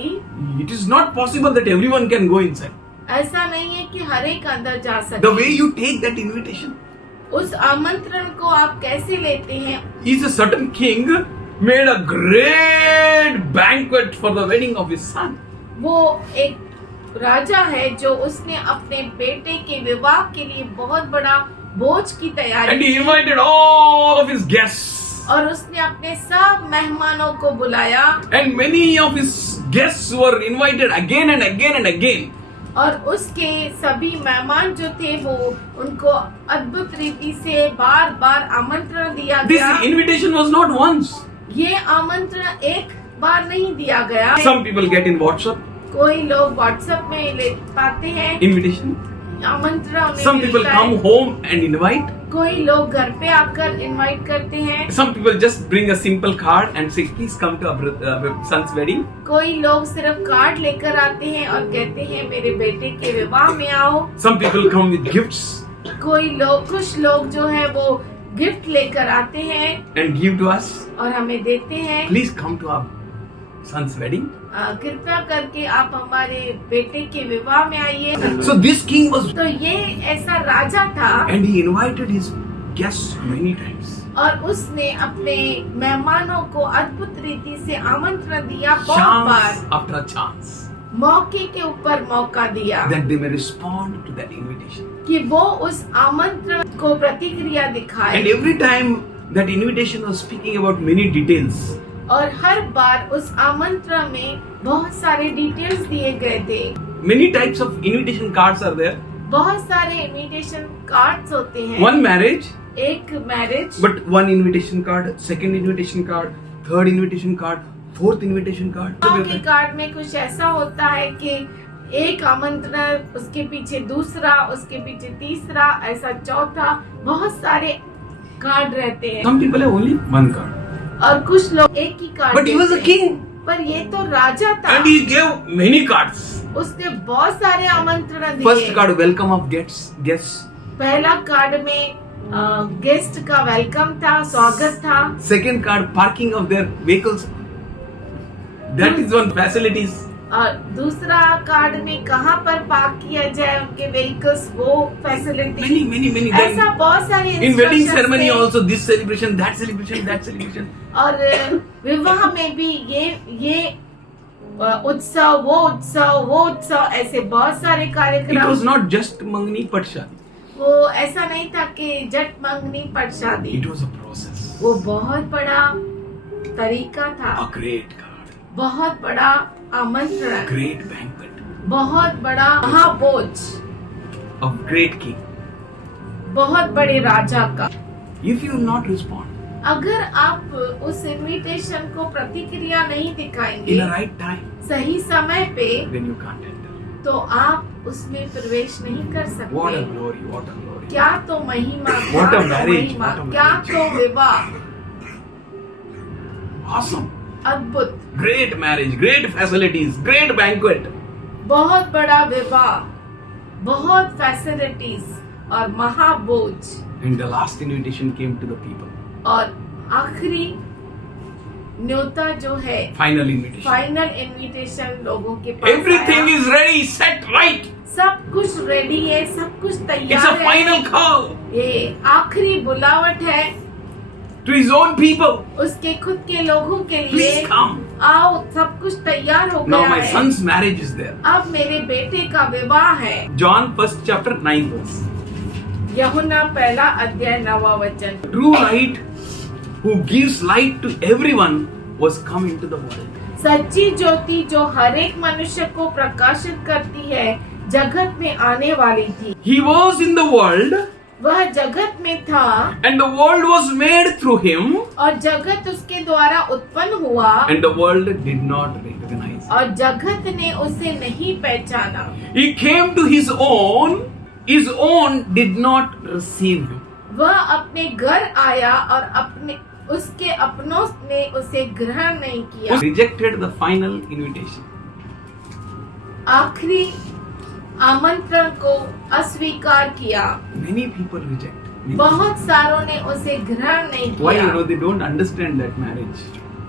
it is not possible that everyone can go inside. ऐसा नहीं है कि हर एक अंदर जा The सके। way you take that invitation, उस आमंत्रण को आप कैसे लेते हैं? is a certain king made a great banquet for the wedding of his son. वो एक राजा है जो उसने अपने बेटे के विवाह के लिए बहुत बड़ा भोज की And तैयारी he की invited all of his guests. और उसने अपने सब मेहमानों को बुलाया And many of his guests were invited again and again and again. और उसके सभी मेहमान जो थे वो उनको अद्भुत रीति से बार बार आमंत्रण दिया This गया। invitation was not once. ये आमंत्रण एक बार नहीं दिया गया। Some people get in WhatsApp कोई लोग व्हाट्सएप में ले पाते हैं invitation. आमंत्रण उन्हें Some people मिलता है। come home and invite. कोई लोग घर पे आकर इनवाइट करते हैं। Some people just bring a simple card and say, please come to our son's wedding. कोई लोग सिर्फ कार्ड लेकर आते हैं और कहते हैं मेरे बेटे के विवाह में आओ। Some people come with gifts कोई लोग, कुछ लोग जो है वो गिफ्ट लेकर आते हैं and give to us. और हमें देते हैं। Please come to our son's wedding. कृपया करके आप हमारे बेटे के विवाह में आइए। So this king was, तो ये ऐसा राजा था and he invited his guests many times. और उसने अपने मेहमानों को अद्भुत रीति से आमंत्रण दिया बहुत बार, Chance after chance, मौके के ऊपर मौका दिया that they may respond to that invitation. कि वो उस आमंत्रण को प्रतिक्रिया दिखाए। And every time that invitation was speaking about many details. और हर बार उस आमंत्रण में बहुत सारे डिटेल्स दिए गए थे। Many types of invitation cards are there. बहुत सारे इनविटेशन कार्ड्स होते हैं। One marriage, एक marriage, but one invitation card, second invitation card, third invitation card, fourth invitation card. के कार्ड में कुछ ऐसा होता है कि एक आमंत्रण, उसके पीछे दूसरा, उसके पीछे तीसरा, ऐसा चौथा, बहुत सारे कार्ड रहते हैं। Some people have only one card. और कुछ लोग एक ही card But he was a देते हैं। king. पर ये तो राजा था। And he gave many cards. उसने बहुत सारे आमंत्रण दिए। First card, welcome of guests. पहला कार्ड में गेस्ट का वेलकम था, स्वागत था। Second card, parking of their vehicles. That is one facilities. और दूसरा कार्ड में कहाँ पर पार्क किया जाए उनके व्हीकल्स, वो फैसिलिटी। Many. ऐसा Then बहुत सारे in wedding instructions ceremony थे। also this celebration, that celebration, that celebration. और विवाह में भी ये उत्सव, वो उत्सव, ऐसे बहुत सारे It कार्यक्रम। was not just मंगनी पट शादी. वो ऐसा नहीं था कि जट मंगनी पट शादी। It was a process. वो बहुत बड़ा तरीका था, A great card. बहुत बड़ा आमंत्रण, Great banquet. बहुत बड़ा महाभोज, A great king. बहुत बड़े राजा का। If you will not respond अगर आप उस इनविटेशन को प्रतिक्रिया नहीं in दिखाएंगे the right time, सही समय पे, then you can't enter. तो आप उसमें प्रवेश नहीं कर What a सकते। glory, what a glory. क्या तो महिमा, What क्या a तो marriage, महिमा, what a क्या marriage. तो विवाह, Awesome. अद्भुत, Great marriage, great facilities, great banquet. बहुत बड़ा विवाह, बहुत फैसिलिटीज और महाभोज। And the last invitation came to the people. और आखिरी न्योता जो है, Final invitation. फाइनल इनविटेशन लोगों के पास Everything आया। is ready, set right. सब कुछ रेडी है, सब कुछ It's तैयार a final है। call ये आखिरी बुलावट है to his own people. उसके खुद के लोगों के लिए। Please come. आओ, सब कुछ तैयार हो Now गया my है। son's marriage is there. अब मेरे बेटे का विवाह है। John 1st chapter 9 verse. यूहन्ना पहला अध्याय 9वां वचन। True light who gives light to everyone was come into the world. सच्ची ज्योति जो हर एक मनुष्य को प्रकाशित करती है जगत में आने वाली थी। He was in the world वह जगत में था and the world was made through him और जगत उसके द्वारा उत्पन्न हुआ and the world did not recognize. और जगत ने उसे नहीं पहचाना। He came to his own did not receive him. वह अपने घर आया और उसके अपनों ने उसे ग्रहण नहीं किया। Rejected the final invitation. आखिरी आमंत्रण को अस्वीकार किया। Many people reject. बहुत सारों ने उसे ग्रहण नहीं Why? किया। They don't understand that marriage.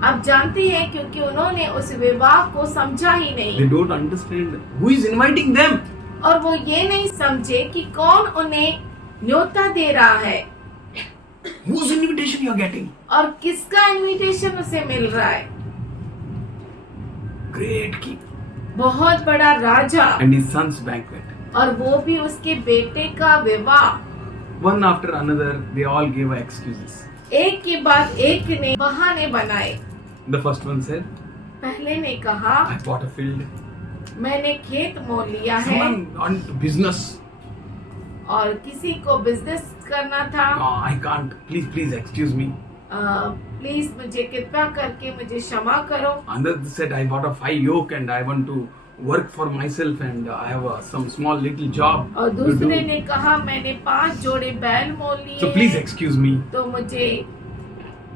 आप जानते हैं क्योंकि उन्होंने उस विवाह को समझा ही They नहीं don't understand who is inviting them. और वो ये नहीं समझे कि कौन उन्हें न्योता दे रहा है Whose invitation you are getting? और किसका इनविटेशन उसे मिल रहा है। Great king बहुत बड़ा राजा and his son's banquet. और वो भी उसके बेटे का विवाह। One after another, they all gave excuses. एक के बाद एक ने बहाने बनाए। The first one said, पहले ने कहा I bought a field. मैंने खेत मोल लिया है Someone on to business. और किसी को बिजनेस करना था। No, I can't. Please excuse me. Please मुझे कृपया करके मुझे क्षमा करो। Another said, I bought a 5 yoke and I want to work for myself and I have some small little job और to दूसरे do. ने कहा मैंने 5 जोड़े बैल मोल लिए So please हैं, excuse me. तो मुझे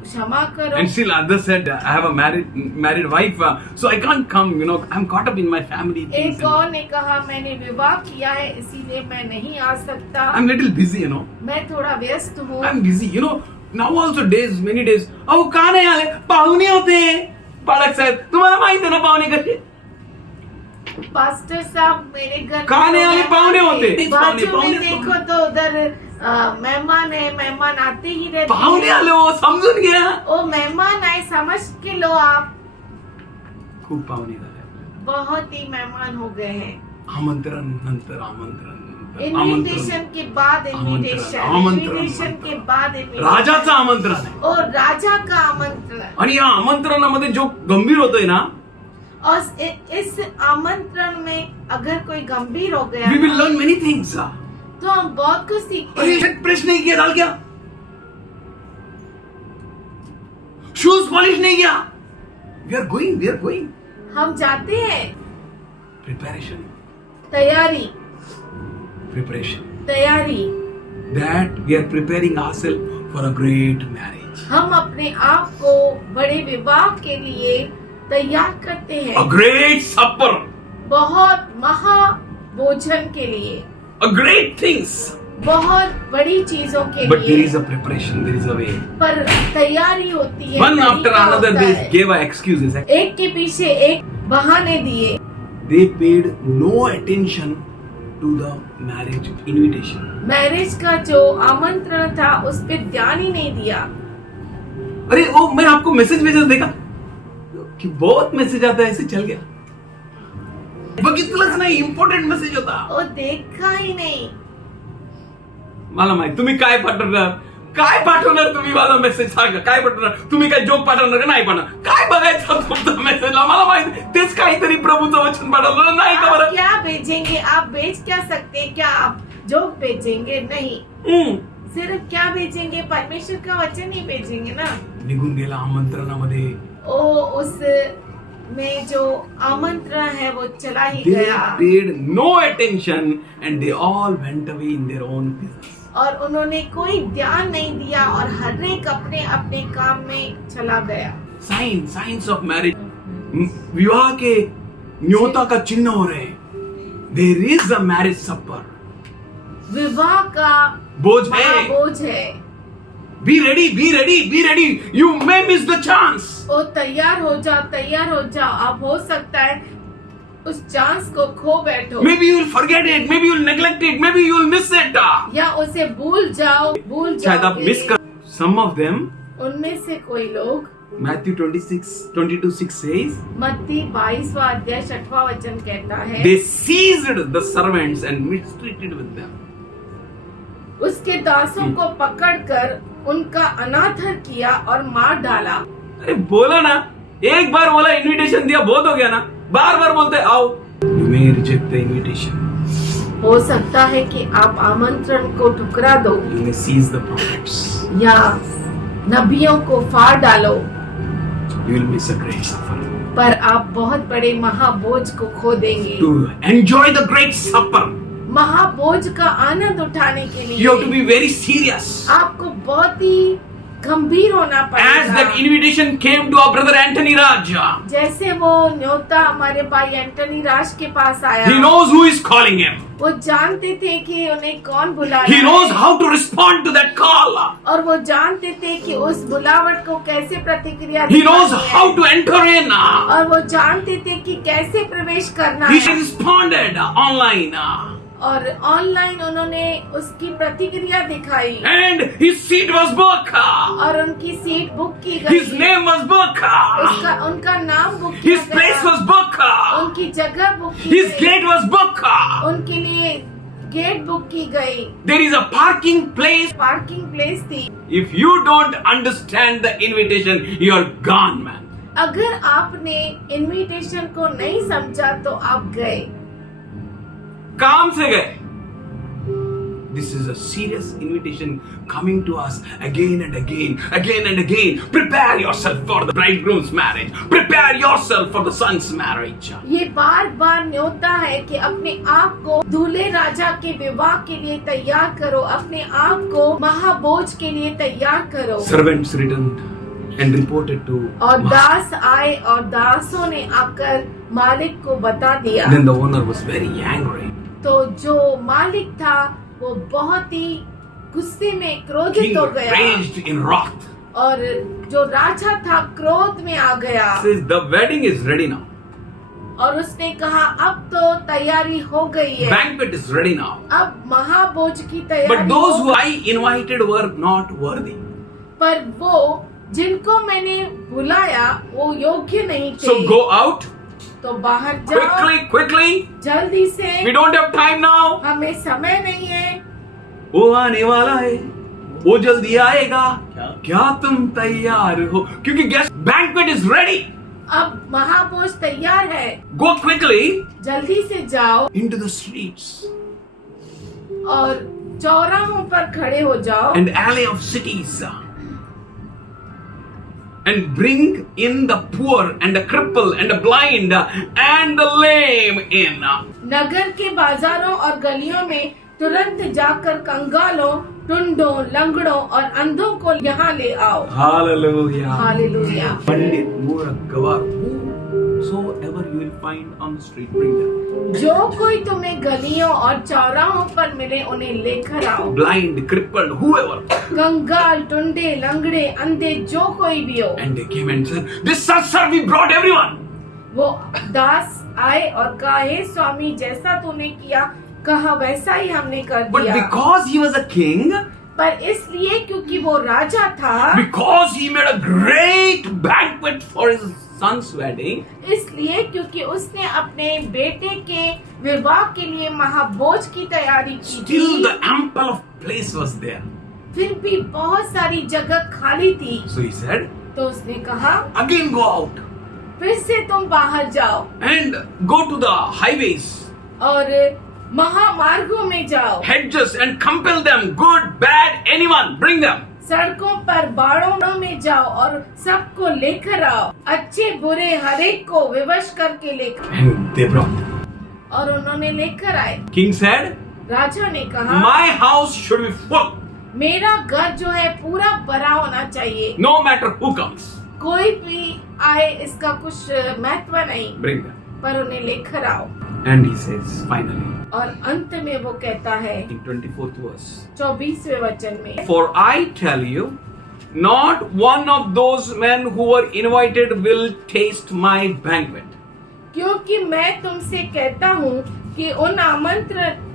क्षमा करो। And still others said, I have a married wife, so I can't come. I'm caught up in my family things. एक और ने कहा मैंने विवाह किया है इसीलिए मैं नहीं आ सकता। I'm little busy, मैं थोड़ा व्यस्त हूँ। I'm busy, now also many days. अहो का नाही आले? पाहुणे होते. बाळक साहेब, तुम्हाला माहिती आहे ना पाहुणे कसे? पास्टर साहब मेरे घर का नाही आले? पाहुणे होते. बाजू में देखो तो उधर मेहमान है, मेहमान आते ही रहते पाहुणे हैं। आले हो, समजून घ्या. ओ मेहमान आए समझ के लो आप। खूप पाहुणे झाले. बहुत ही मेहमान हो गए हैं। आमंत्रण नंतर आमंत्रण. इन्विटेशन के बाद इन्विटेशन, आमंत्रण. इन्विटेशन के बाद इन्विटेशन। राजाचं आमंत्रण आहे. और राजा का आमंत्रण। आणि या आमंत्रणामध्ये जो गंभीर होतोय ना, और इस आमंत्रण में अगर कोई गंभीर हो गया we will learn many things. तो हम बहुत कुछ सीखते अरे हैं। प्रेस नहीं किया, डाल क्या? शूज पॉलिश नहीं किया. We are going. हम जाते हैं। Preparation. तैयारी That we are preparing ourselves for a great marriage. हम अपने आप को बड़े विवाह के लिए तैयार करते हैं। A great supper. बहुत महा भोजन के लिए, A great things. बहुत बड़ी चीजों के But there लिए। is a preparation, there is a way. पर तैयारी होती है। One after तरीका another होता they है। gave excuses. एक के पीछे एक बहाने दिए। They paid no attention to the marriage invitation. Marriage का जो आमंत्रण था उस पे ध्यान ही नहीं दिया। अरे वो मैं आपको मैसेज देखा कि बहुत मैसेज आता है, ऐसे चल गया. बघितलंच नाही, इम्पॉर्टंट मेसेज होता. वो देखा ही नहीं। मला माहित तुम्ही काय पाठवणार तुम्ही माझा मेसेज सांगा. काय पाठवणार तुम्ही? काय जोक पाठवणार का नाही पाठवणार? काय बघायचं तुमचा मेसेजला? मला माहित तेच काहीतरी प्रभूचं वचन पाठवलं नाही का आप बरं? क्या भेजेंगे? आप भेज क्या सकते हैं? क्या आप जोक भेजेंगे? नहीं, सिर्फ क्या भेजेंगे? परमेश्वर का वचन ही भेजेंगे ना। निघून गेला आमंत्रणामध्ये. उस में जो आमंत्रण है वो चला ही They गया paid no attention and they all went away in their own business. और उन्होंने कोई ध्यान नहीं दिया और हर एक अपने अपने काम में चला गया। Signs of marriage. विवाह के न्योता का चिन्ह हो रहे हैं. There is a marriage supper. विवाह का बोझ है. महाभोज है। Be ready, be ready, be ready. You may miss the chance. ओ तैयार हो जाओ, आप हो सकता है उस चांस को खो बैठो, Maybe you will forget it, maybe you will neglect it, maybe you will miss it. या उसे भूल जाओ शायद आप मिस कर. Some of them, उनमें से कोई लोग, Matthew 22:6 says, मत्ती 22वां अध्याय 6वां वचन कहता है, they seized the servants and mistreated with them. उसके दासों को पकड़कर उनका अनादर किया और मार डाला। अरे बोला ना, एक बार बोला इनविटेशन दिया बहुत हो गया ना, बार बार बोलते आओ. You may reject the invitation. हो सकता है कि आप आमंत्रण को ठुकरा दो You may seize the prophets. या नबियों को फाड़ डालो, You will miss a great supper. पर आप बहुत बड़े महाभोज को खो देंगे। To enjoy the great supper, महाभोज का आनंद उठाने के लिए you have to be very serious. आपको बहुत ही गंभीर होना As पड़ेगा। that invitation came to our brother Anthony Raj, जैसे वो न्योता हमारे भाई एंटनी राज के पास आया, he knows who is calling him. वो जानते थे कि उन्हें कौन बुला He रहा knows है, how to respond to that call. और वो जानते थे कि उस बुलावट को कैसे प्रतिक्रिया He knows दिखानी है, how to enter in. और वो जानते थे कि कैसे प्रवेश करना He है, responded online. और ऑनलाइन उन्होंने उसकी प्रतिक्रिया दिखाई, And his seat was booked. और उनकी सीट बुक की गई, His name was booked. उनका नाम बुक किया His place गया, was booked. उनकी जगह बुक की His गई, gate was booked. उनके लिए गेट बुक की गई, There is a parking place. Parking place थी। If you don't understand the invitation, you're gone, man. अगर आपने इनविटेशन को नहीं समझा तो आप गए, काम से गए. This is a serious invitation coming to us again and again, again and again. Prepare yourself for the bridegroom's marriage. Prepare yourself for the son's marriage. ये बार बार न्योता है कि अपने आप को दूल्हे राजा के विवाह के लिए तैयार करो, अपने आप को महाभोज के लिए तैयार करो। Servants returned and reported to और master. दास आए और दासों ने आकर मालिक को बता दिया। Then the owner was very angry. तो जो मालिक था वो बहुत ही गुस्से में क्रोधित King हो गया, raged in wrath. और जो राजा था क्रोध में आ गया, Says the wedding is ready now. और उसने कहा अब तो तैयारी हो गई है, Banquet is ready now. अब महाभोज की तैयारी But those हो who I invited were not worthy. पर वो जिनको मैंने बुलाया वो योग्य नहीं थे। So go out तो बाहर जाओ quickly. जल्दी से, We don't have time now. हमें समय नहीं है। वो आने वाला है, वो जल्दी आएगा. क्या तुम तैयार हो? क्योंकि गेस्ट बैंक्वेट इज रेडी. अब महाभोज तैयार है, Go quickly जल्दी से जाओ into the streets और चौराहों पर खड़े हो जाओ and alley of cities and bring in the poor and the cripple and the blind and the lame in. नगर के बाजारों और गलियों में तुरंत जाकर कंगालों, टुंडों, लंगड़ों और अंधों को यहाँ ले आओ। Hallelujah. Hallelujah. Pandit, Mura, Gavar, whosoever you will find on the street, bring them. जो कोई तुम्हें गलियों और चौराहों पर मिले उन्हें लेकर आओ। Blind, crippled, whoever. कंगाल, टुंडे, लंगड़े, अंधे, जो कोई भी हो। And they came and said, this sir, we brought everyone. वो दास आए और कहा, हे स्वामी, जैसा तूने किया कहा वैसा ही हमने कर But दिया। because he was a king, पर इसलिए क्योंकि वो राजा था, because he made a great banquet for his son's wedding, इसलिए क्योंकि उसने अपने बेटे के विवाह के लिए महाभोज की तैयारी की still थी, the ample of place was there. फिर भी बहुत सारी जगह खाली थी। So he said, तो उसने कहा again go out फिर से तुम बाहर जाओ and go to the highways, और महामार्गों में जाओ, hedges and compel them, good, bad, anyone, bring them. सड़कों पर बाड़ों में जाओ और सबको लेकर आओ, अच्छे बुरे हर एक को विवश करके लेकर। And they brought. और उन्होंने लेकर आए। King said, राजा ने कहा my house should be full, मेरा घर जो है पूरा भरा होना चाहिए, no matter who comes, कोई भी आए इसका कुछ महत्व नहीं, bring them. पर उन्हें लेकर आओ। And he says, finally, और अंत में वो कहता है in 24th verse, 24वें वचन में, for I tell you, Not one of those men who were invited will taste my banquet. क्योंकि मैं तुमसे कहता हूँ कि उन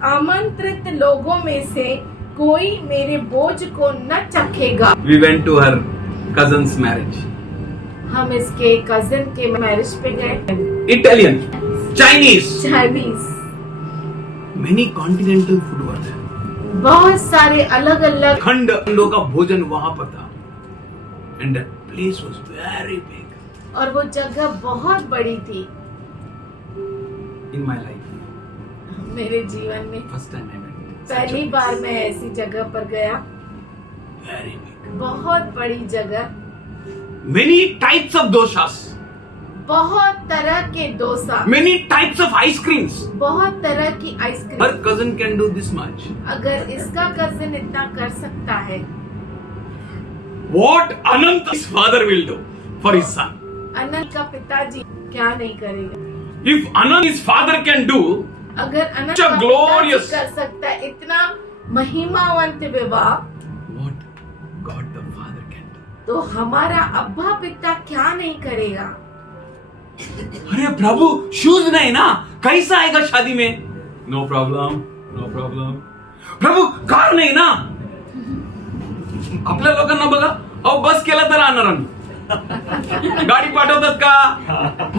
आमंत्रित लोगों में से कोई मेरे भोज को न चखेगा। We went to her cousin's marriage. हम इसके कजिन के मैरिज पे गए। Italian, Chinese, Chinese, many continental food were there. बहुत सारे अलग अलग खंडों का भोजन वहां पर था. And that place was very big और वो जगह बहुत बड़ी थी। in my life. मेरे जीवन में First time I went. पहली बार मैं ऐसी जगह पर गया। Very big. बहुत बड़ी जगह, Many types of doshas. बहुत तरह के dosa, Many types of ice creams. बहुत तरह की ice cream. Her cousin can do this much. अगर इसका कजिन इतना कर सकता है, What Anant his father will do for his son. अनंत का पिताजी क्या नहीं करेगा? If Anant his father can do, अगर अनंत Such a का glorious- पिताजी कर सकता है इतना महिमावंत विवाह, what God the Father can do. तो हमारा अब्बा पिता क्या नहीं करेगा? अरे प्रभु शूज नहीं ना, कैसा आएगा शादी में? No problem, no problem. प्रभु कार नाही ना, आपल्या लोकांना बघा, अहो बस केला तर राहणार आम्ही. गाडी पाठवतात का?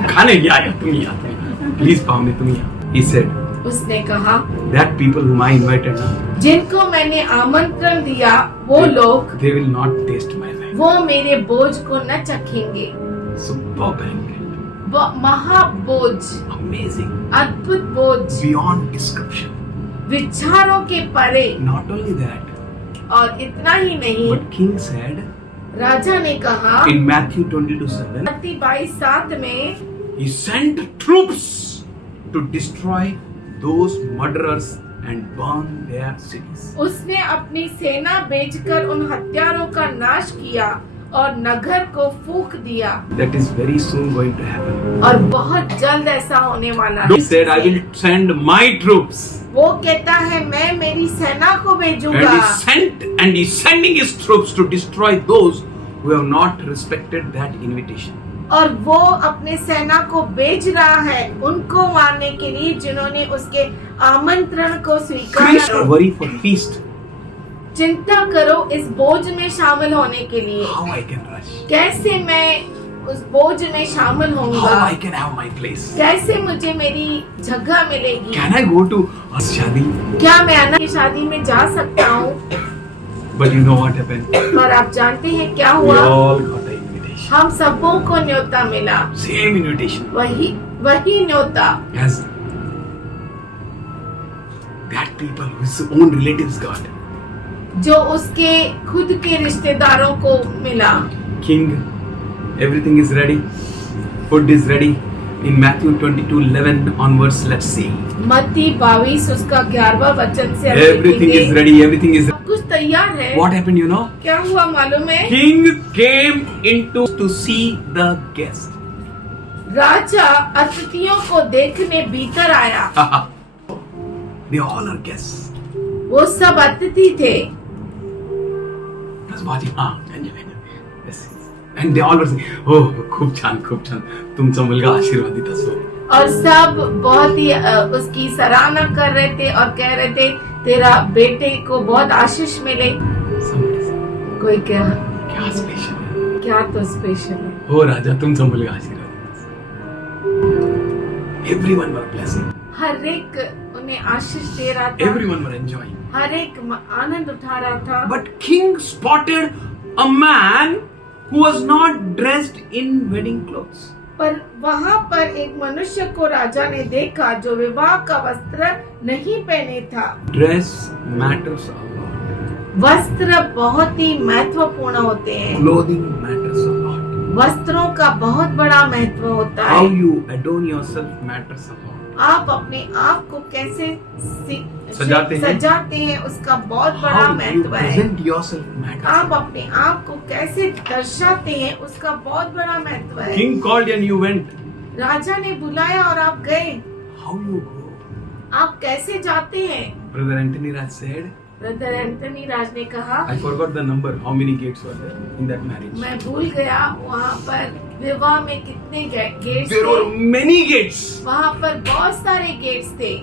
खाणे या या, तुम्ही या प्लीज, पाहुणे तुम्ही या. He said उसने कहा, that people whom I invited now, जिनको मैंने आमंत्रण दिया वो लोग, they will not taste my life. वो मेरे बोझ को न चखेंगे। Super banquet, वो महाबोझ, amazing, अद्भुत बोझ, beyond description. विचारों के परे। Not only that, और इतना ही नहीं, but King said राजा ने कहा in Matthew 22:7, मत्ती 22:7 में, he sent troops to destroy those murderers and burn their cities. उसने अपनी सेना भेजकर उन हत्यारों का नाश किया और नगर को फूंक दिया। That is very soon going to happen. और बहुत जल्द ऐसा होने वाला He said, I will send my troops. वो कहता है मैं मेरी सेना को And भेजूंगा। he sent, and he's sending his troops to destroy those who have not respected that invitation. और वो अपने सेना को भेज रहा है उनको मारने के लिए जिन्होंने उसके आमंत्रण को Christ स्वीकारा। worry for feast. चिंता करो इस बोझ में शामिल होने के लिए। How I can rush. कैसे मैं उस बोझ में शामिल How होऊंगा? I can have my place. कैसे मुझे मेरी जगह मिलेगी? Can I go to a shadi? क्या मैं अनंत की शादी में जा सकता हूँ? But you know what happened? पर आप जानते हैं क्या We हुआ? all got an invitation. हम सबों को न्योता मिला, Same invitation. वही न्योता As that people whose own relatives got. जो उसके खुद के रिश्तेदारों को मिला। King, everything is ready. Food is ready. In Matthew 22:11 onwards, let's see. मत्ती 22 उसका 11वां वचन से हम Everything देखेंगे। is ready. Everything is. सब कुछ तैयार है। What happened? You know? क्या हुआ मालूम है? King came into to see the guest. राजा अतिथियों को देखने भीतर आया। They all are guests. वो सब अतिथि थे Just watching. Yes. And they all were saying, "Oh, खूप छान, खूप छान. तुमचा मुलगा आशीर्वादित असो." और सब बहुत ही उसकी सराहना कर रहे थे और कह रहे थे तेरा बेटे को बहुत आशीष मिले। Somebody said, कोई क्या क्या स्पेशल है? क्या तो स्पेशल है। हो राजा, तुमचा मुलगा आशीर्वादित असो. Everyone were blessing. हर एक उन्हें आशीष दे रहा था, Everyone were enjoying. हर एक आनंद उठा रहा था। But king spotted a man who was not dressed in wedding clothes. पर वहाँ पर एक मनुष्य को राजा ने देखा जो विवाह का वस्त्र नहीं पहने था। Dress matters a lot. वस्त्र बहुत ही महत्वपूर्ण होते हैं। Clothing matters a lot. वस्त्रों का बहुत बड़ा महत्व होता How है। you adorn yourself matters a lot. आप अपने आप को कैसे सजाते हैं उसका बहुत बड़ा How you महत्व है। present yourself matters. आप अपने आप को कैसे दर्शाते हैं उसका बहुत बड़ा महत्व है। King called and you went. राजा ने बुलाया और आप गए। How you go? आप कैसे जाते हैं? Brother Anthony Raj said, brother Anthony Raj ने कहा, I forgot the number, how many gates were there in that marriage. मैं भूल गया वहाँ पर विवाह में कितने गेट्स There were थे। many gates. वहाँ पर बहुत सारे गेट्स थे।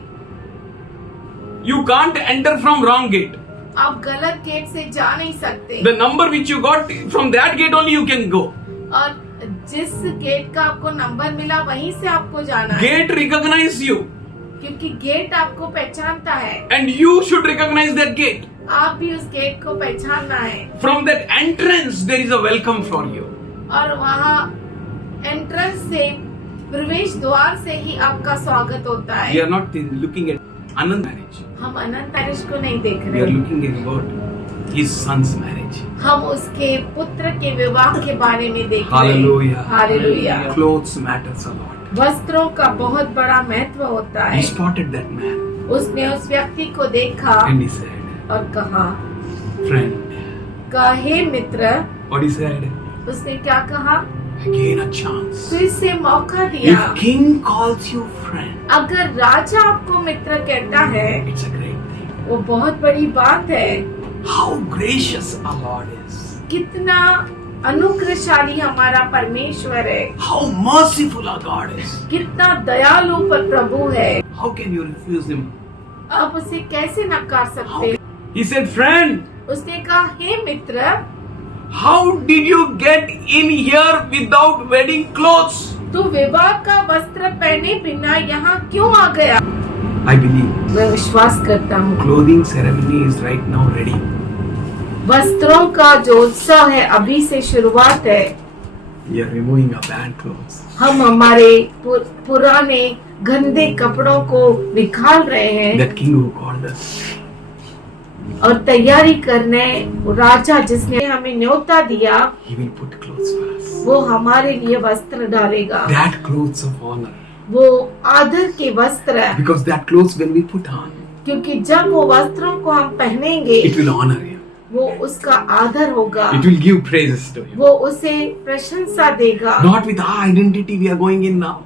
You can't enter from wrong gate. आप गलत गेट से जा नहीं सकते। The number which you got from that gate only you can go. और जिस गेट का आपको नंबर मिला वहीं से आपको जाना है, Gate recognize you क्योंकि गेट आपको पहचानता है। and you should recognize that gate. आप भी उस गेट को पहचानना है। From that entrance there is a welcome for you. और वहाँ एंट्रेंस से, प्रवेश द्वार से ही आपका स्वागत होता We है। are not looking at Anand marriage. हम अनंत मैरिज को नहीं देख We are रहे, looking at about his son's marriage. हम उसके पुत्र के विवाह के बारे में देख रहे हैं। Hallelujah. Hallelujah. Clothes matters a lot. वस्त्रों का बहुत बड़ा महत्व होता है। He spotted that man उसने उस व्यक्ति को देखा and he said, और कहा, friend. Hey Mitra. What he said? उसने क्या कहा? Again a chance. फिर से मौका दिया। If king calls you friend, अगर राजा आपको मित्र कहता है, it's a great thing. वो बहुत बड़ी बात है। How gracious our Lord is. कितना अनुग्रहशाली हमारा परमेश्वर है, How merciful our God is. कितना दयालु पर प्रभु है। How can you refuse him? आप उसे कैसे नकार सकते? He said, friend, उसने कहा, हे मित्र, how did you get in here without wedding clothes? तू विवाह का वस्त्र पहने बिना यहाँ क्यों आ गया? I believe मैं विश्वास करता हूँ clothing ceremony is right now ready. वस्त्रों का जो उत्सव है अभी से शुरुआत है। We are removing our bad clothes. हम हमारे पुराने गंदे कपड़ों को निकाल रहे हैं That king who called us. और तैयारी करने राजा जिसने हमें न्योता दिया, He will put clothes for us. वो हमारे लिए वस्त्र डालेगा। That clothes of honor. वो आदर के वस्त्र है, Because that clothes when we put on, क्योंकि जब वो वस्त्रों को हम पहनेंगे it will honor him. वो उसका आदर होगा, It will give praises to him. वो उसे प्रशंसा देगा। Not with our identity we are going in now.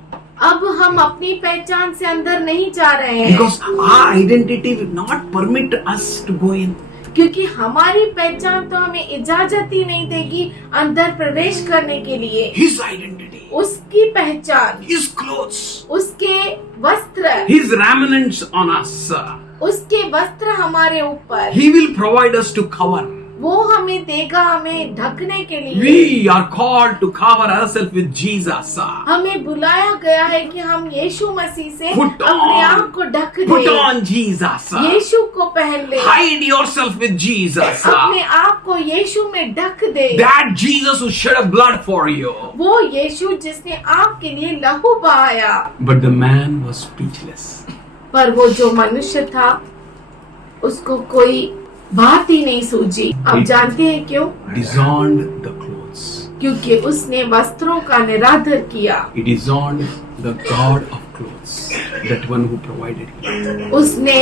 अब हम अपनी पहचान से अंदर नहीं जा रहे हैं, Because our identity will not permit us to go in. क्योंकि हमारी पहचान तो हमें इजाजत ही नहीं देगी अंदर प्रवेश करने के लिए। His identity, उसकी पहचान, his clothes, उसके वस्त्र, his remnants on us. उसके वस्त्र हमारे ऊपर, He will provide us to cover. वो हमें देगा, हमें ढकने के लिए। We are called to cover ourselves with Jesus. हमें बुलाया गया है कि हम यीशु मसीह से Put on. अपने आप को ढक Put दें, on Jesus. यीशु को पहन ले, Hide yourself with Jesus. अपने आप को यीशु में ढक दे। That Jesus who shed a blood for you. वो यीशु जिसने आपके लिए लहू बहाया। But the man was speechless. पर वो जो मनुष्य था उसको कोई बात ही नहीं सूझी। आप जानते हैं क्यों? Disowned the clothes. क्योंकि उसने वस्त्रों का निरादर किया। He disowned the God of clothes, that one who provided him. उसने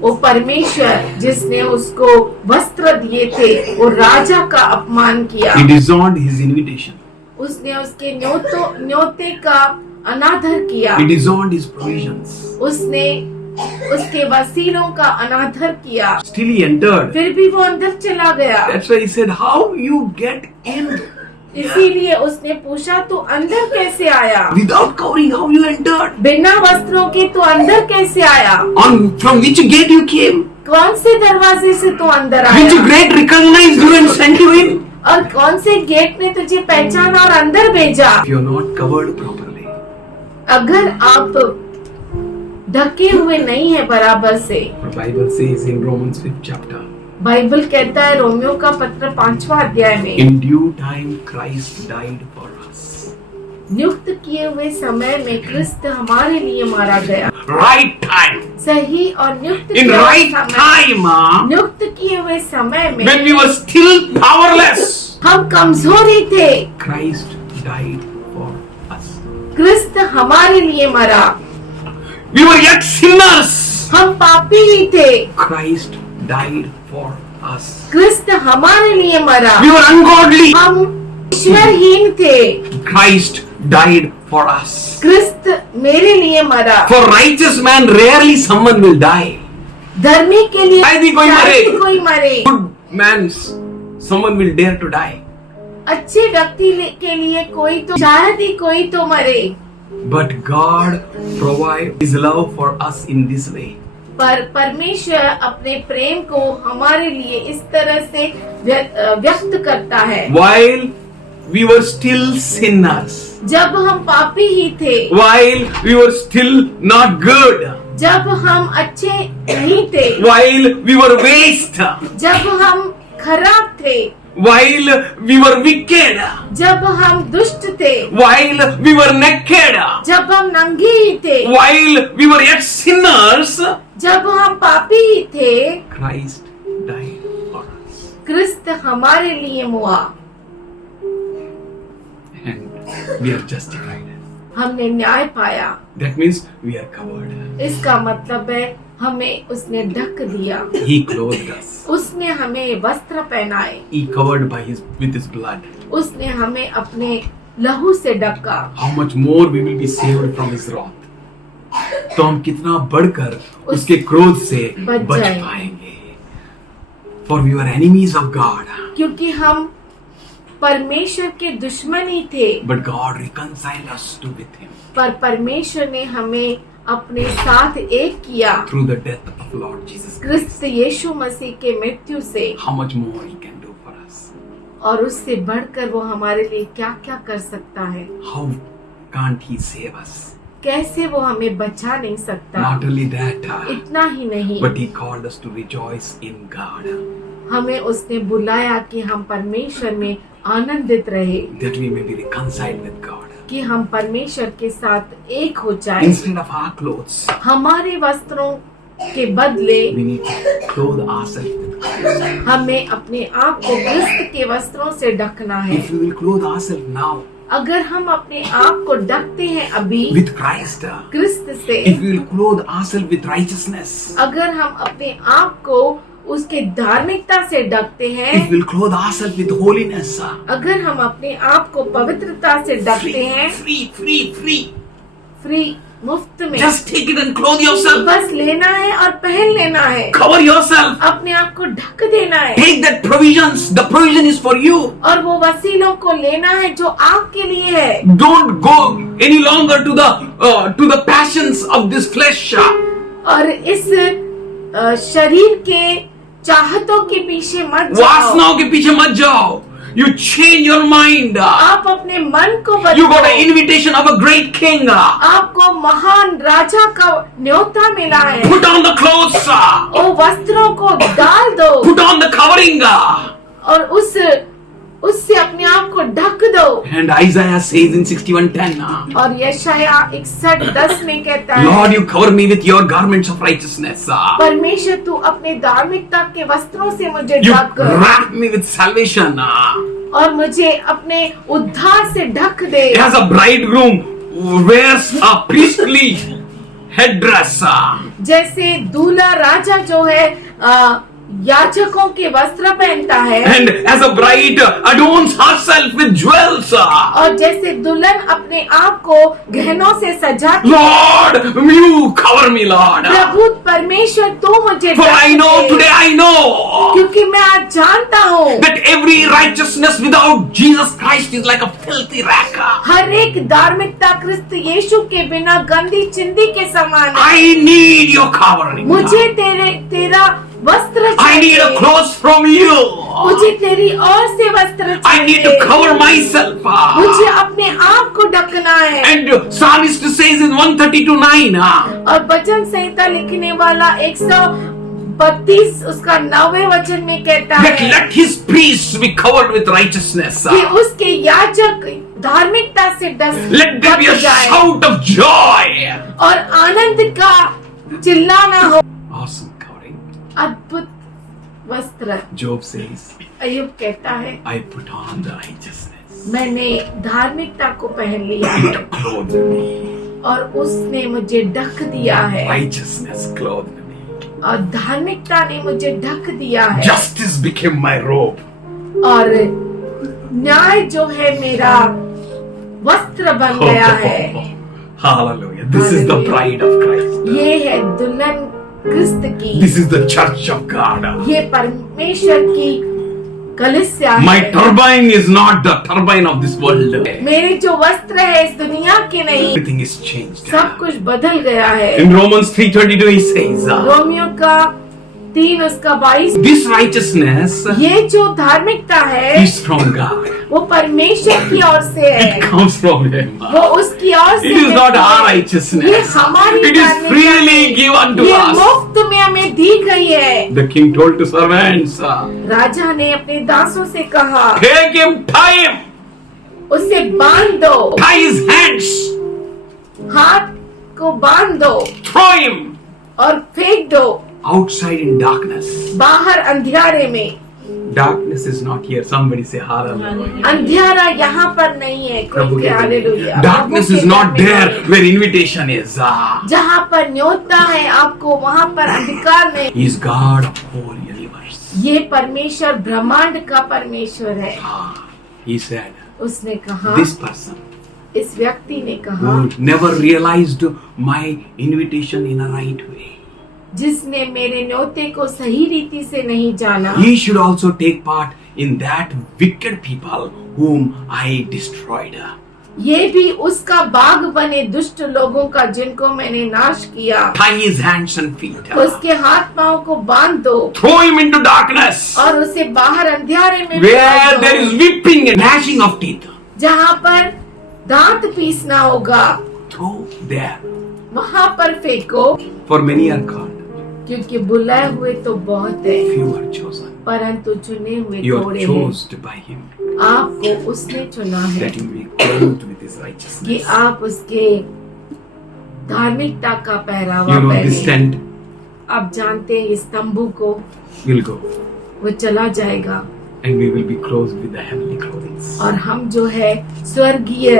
वो परमेश्वर जिसने उसको वस्त्र दिए थे, वो राजा का अपमान किया। He disowned his invitation. उसने उसके न्योते का अनादर किया। He disowned his provisions. उसने उसके वसीलों का अनादर किया। Still he entered. फिर भी वो अंदर चला गया। That's why he said, how you get in? इसीलिए उसने पूछा, तू अंदर कैसे आया? Without covering, how you entered? बिना वस्त्रों के तू अंदर कैसे आया? From which gate you came? कौन से दरवाजे से तू अंदर Which आया? gate recognized you and sent you in? और कौन से गेट ने तुझे पहचाना और अंदर भेजा? If you are not covered properly, अगर आप ढके हुए नहीं है बराबर से, the Bible says in Romans 5th chapter, Bible कहता है रोमियो का पत्र 5वां अध्याय में, in due time Christ died for us. नियुक्त किए हुए समय में क्रिस्त हमारे लिए मारा गया। Right time. सही और नियुक्त In किए हुए right समय, time, नियुक्त किए हुए समय में when we were still powerless, हम कमजोर ही थे, Christ died for us. क्रिस्त हमारे लिए मरा। We were yet sinners. हम पापी ही थे, Christ died for us. क्रिस्त हमारे लिए मरा। We were ungodly. हम ईश्वरहीन थे, Christ died for us. क्रिस्त मेरे लिए मरा। For righteous man, rarely someone will die. धर्मी के लिए शायद ही कोई शायद ही मरे। कोई मरे। Good man, someone will dare to die. अच्छे व्यक्ति के लिए कोई तो शायद ही कोई तो मरे, But God provides His love for us in this way. पर परमेश्वर अपने प्रेम को हमारे लिए इस तरह से व्यक्त करता है। While we were still sinners, जब हम पापी ही थे, while we were still not good, जब हम अच्छे नहीं थे, while we were waste, जब हम खराब थे, while we were wicked, जब हम दुष्ट थे, while we were naked, जब हम नंगे ही थे, while we were yet sinners, जब हम पापी ही थे, Christ died for us. क्रिस्त हमारे लिए मुआ, And we are justified. हमने न्याय पाया। That means we are covered. इसका मतलब है हमें उसने ढक दिया, He clothed us. उसने हमें वस्त्र पहनाए, He covered with His blood. उसने हमें अपने लहू से ढका। How much more we will be saved from His wrath. तो हम कितना बढ़कर उसके क्रोध से बच बच जाएंगे। पाएंगे। For we were enemies of God, क्योंकि हम परमेश्वर के दुश्मन ही थे, but God reconciled us to with Him पर परमेश्वर ने हमें अपने साथ एक किया through the death of Lord Jesus Christ. क्रिस्त यीशु मसीह के मृत्यु से। How much more He can do for us? और उससे बढ़कर वो हमारे लिए क्या क्या कर सकता है। How can't He save us? कैसे वो हमें बचा नहीं सकता। Not only that, इतना ही नहीं, but He called us to rejoice in God, हमें उसने बुलाया कि हम परमेश्वर में आनंदित रहे, that we may be reconciled with God. कि हम परमेश्वर के साथ एक हो जाए। Instead of our clothes, हमारे वस्त्रों के बदले we need to clothe ourselves with Christ. हमें अपने आप को क्रिस्त के वस्त्रों से ढकना है। If we will clothe ourselves now अगर हम अपने आप को ढकते हैं अभी with Christ, क्रिस्त से, if we will clothe ourselves with righteousness, अगर हम अपने आप को उसके धार्मिकता से ढकते if हैं, we will clothe ourselves with holiness, अगर हम अपने आप को पवित्रता से ढकते हैं, free, मुफ्त में, just take it and clothe yourself, बस लेना है और पहन लेना है, cover yourself, अपने आप को ढक देना है, take that provisions, the provision is for you. और वो वसीलों को लेना है जो आपके लिए है। Don't go any longer to the passions of this flesh. और इस शरीर के चाहतों के पीछे मत जाओ। वासनाओं के पीछे मत जाओ. You change your mind. आप अपने मन को You got an बदलो। invitation of a great king. आपको महान राजा का न्योता मिला है। Put on the clothes. ओ वस्त्रों को डाल दो Put on the covering. और उससे अपने आप को ढक दो। And Isaiah says in 61:10, और यशाया 61:10 में कहता है, Lord, you cover me with your garments of righteousness. परमेश्वर तू अपने धार्मिकता के वस्त्रों से मुझे You ढक wrap me with salvation. और मुझे अपने उद्धार से ढक दे। As a bridegroom wears a priestly headdress. जैसे दूल्हा राजा जो है याजकों के वस्त्र पहनता है, And as a bride adorns herself with jewels. और जैसे दुल्हन अपने आप को गहनों से सजाती है, Lord, you cover me, Lord. प्रभु परमेश्वर तू मुझे For I ढक know, they. today I know क्योंकि मैं आज जानता हूँ that every righteousness without Jesus Christ is like a filthy rag. हर एक धार्मिकता क्रिस्त यीशु के बिना गंदी चिंदी के समान है। I need your covering. मुझे तेरा वस्त्र I need a चाहिए, clothes from you. मुझे तेरी ओर से वस्त्र I need to चाहिए, cover myself. मुझे अपने आप को ढकना है। And Psalmist says in 132:9, और वचन संहिता लिखने वाला 132 उसका 9वें वचन में कहता that है let his priests be covered with righteousness. कि उसके याजक धार्मिकता से Let there be a ढक जाए shout of joy. और आनंद का चिल्लाना हो। Awesome covering. अद्भुत वस्त्र। Job says, अय्यूब कहता है I put on the righteousness. मैंने धार्मिकता को पहन लिया It clothed me. और उसने मुझे ढक दिया है, Righteousness clothed me. और धार्मिकता ने मुझे ढक दिया है, Justice became my robe. और न्याय जो है मेरा वस्त्र बन गया है। Hallelujah. This is the bride of Christ. ये है दुल्हन क्रिस्त की। This is the church of God. ये परमेश्वर की कलीसिया My है। turbine is not the turbine of this world. मेरे जो वस्त्र है इस दुनिया के नहीं, Everything is changed. सब कुछ बदल गया है। In Romans 3:22 he says, Romeo का 3 उसका 22, this righteousness ये जो धार्मिकता है is from God. वो परमेश्वर की ओर से है, It comes from Him. वो उसकी ओर से It is not मिलती our है। ये righteousness. हमारी It is धार्मिकता freely नहीं, given to ये us. मुफ्त में हमें दी गई है। The king told to servants, राजा ने अपने दासों से कहा, take him, tie him, उसे बांध दो, tie his hands, हाथ को बांध दो throw him और फेंक दो outside in darkness. बाहर अंधियारे में। Darkness is not here. Somebody say hallelujah. अंधियारा यहाँ पर नहीं है। प्रभु कोई के हालेलुया। Darkness प्रभु is के not घर में there नहीं। where invitation is. जहाँ पर न्योता है आपको, वहाँ पर अधिकार नहीं। He is God of whole universe. ये परमेश्वर ब्रह्मांड का परमेश्वर है। He said, उसने कहा, this person इस व्यक्ति ने कहा, who never realized my invitation in a right way, जिसने मेरे न्योते को सही रीति से नहीं जाना, he should also take part in that wicked people whom I destroyed. ये भी उसका बाग बने दुष्ट लोगों का जिनको मैंने नाश किया। Tie his hands and feet. उसके हाथ पांव को बांध दो Throw him into darkness और उसे बाहर अंधियारे में where फेंक there is दो, weeping and gnashing of teeth. जहाँ पर दांत पीसना होगा, Throw there. वहाँ पर फेंको, For many are called, क्योंकि बुलाए हुए तो बहुत है, few are chosen. परंतु चुने हुए You are थोड़े हैं। chosen by him आपको उसने चुना है that you may be clothed with his कि righteousness. आप उसके धार्मिकता का पहरावा You know this पहने। tent आप जानते हैं इस तंबू को, will go वो चला जाएगा and we will be clothed with the heavenly clothing. और हम जो है स्वर्गीय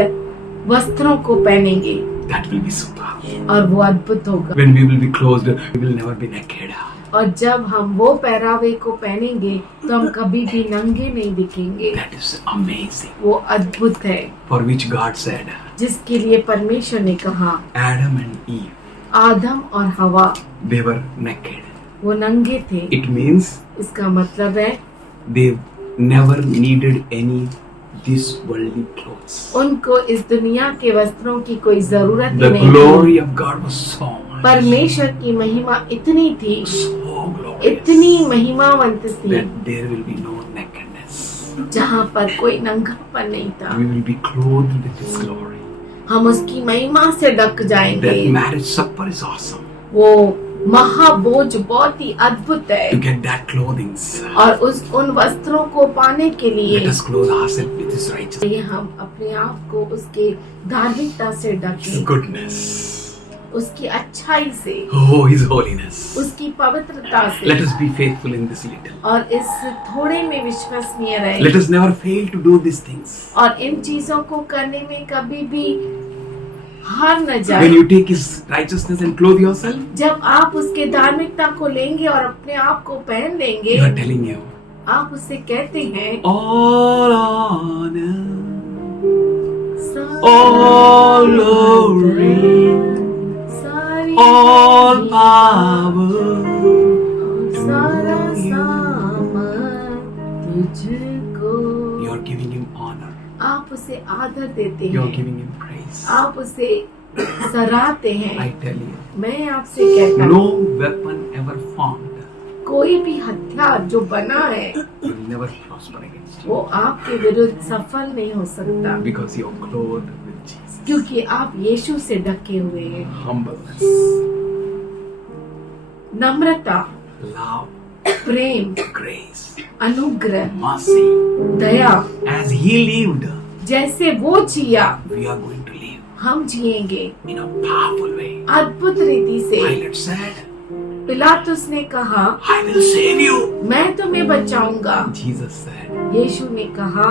वस्त्रों को पहनेंगे That will be super. और वो अद्भुत होगा। When we will be clothed, we will never be naked. और जब हम वो पहरावे को पहनेंगे तो हम कभी भी नंगे नहीं दिखेंगे। That is amazing. वो अद्भुत है, For which God said, जिसके लिए परमेश्वर ने कहा, Adam and Eve, आदम और हवा they were naked. वो नंगे थे। It means इसका मतलब है they never needed any this worldly clothes. उनको इस दुनिया के वस्त्रों की कोई जरूरत ही The नहीं थी। glory of God was so much, परमेश्वर की महिमा इतनी थी, so glorious, इतनी महिमावंत थी, that there will be no nakedness. जहाँ पर कोई नंगापन नहीं था। We will be clothed with His glory. हम उसकी महिमा से ढक जाएंगे। That marriage supper is awesome. वो महाभोज बहुत ही अद्भुत है। To get that clothing, और उन वस्त्रों को पाने के लिए let us clothe ourselves with His righteousness, ये हम अपने आप को उसके धार्मिकता से His ढकें, goodness, उसकी अच्छाई से, oh His holiness. उसकी पवित्रता Let से, us be faithful in this little. और इस थोड़े में विश्वसनीय रहे Let us never fail to do these things. और इन चीजों को करने में कभी भी हार न जाए। When you take His righteousness and clothe yourself, जब आप उसके धार्मिकता को लेंगे और अपने आप को पहन लेंगे, you are telling Him, आप उससे कहते हैं, all honor, सारी all glory, सारी all महिमा, power, सारा सामान तुझको। you are giving Him honor, आप उसे आदर देते you are हैं, giving Him praise. आप उसे सराहते I हैं। tell you, मैं आपसे कहता no हूँ, weapon ever formed कोई भी हथियार जो बना है will never prosper against you, वो आपके विरुद्ध सफल नहीं हो सकता, because you are clothed with Jesus. क्योंकि आप यीशु से ढके हुए हैं। Humbleness, नम्रता, love, प्रेम, grace, अनुग्रह, mercy. Daya, As He lived, जैसे वो जिया we are going to live हम जिएंगे in a powerful way. अद्भुत रीति से। Pilate said, पिलातुस ने कहा, I will save you. मैं तुम्हें बचाऊंगा। Jesus said, यीशु ने कहा,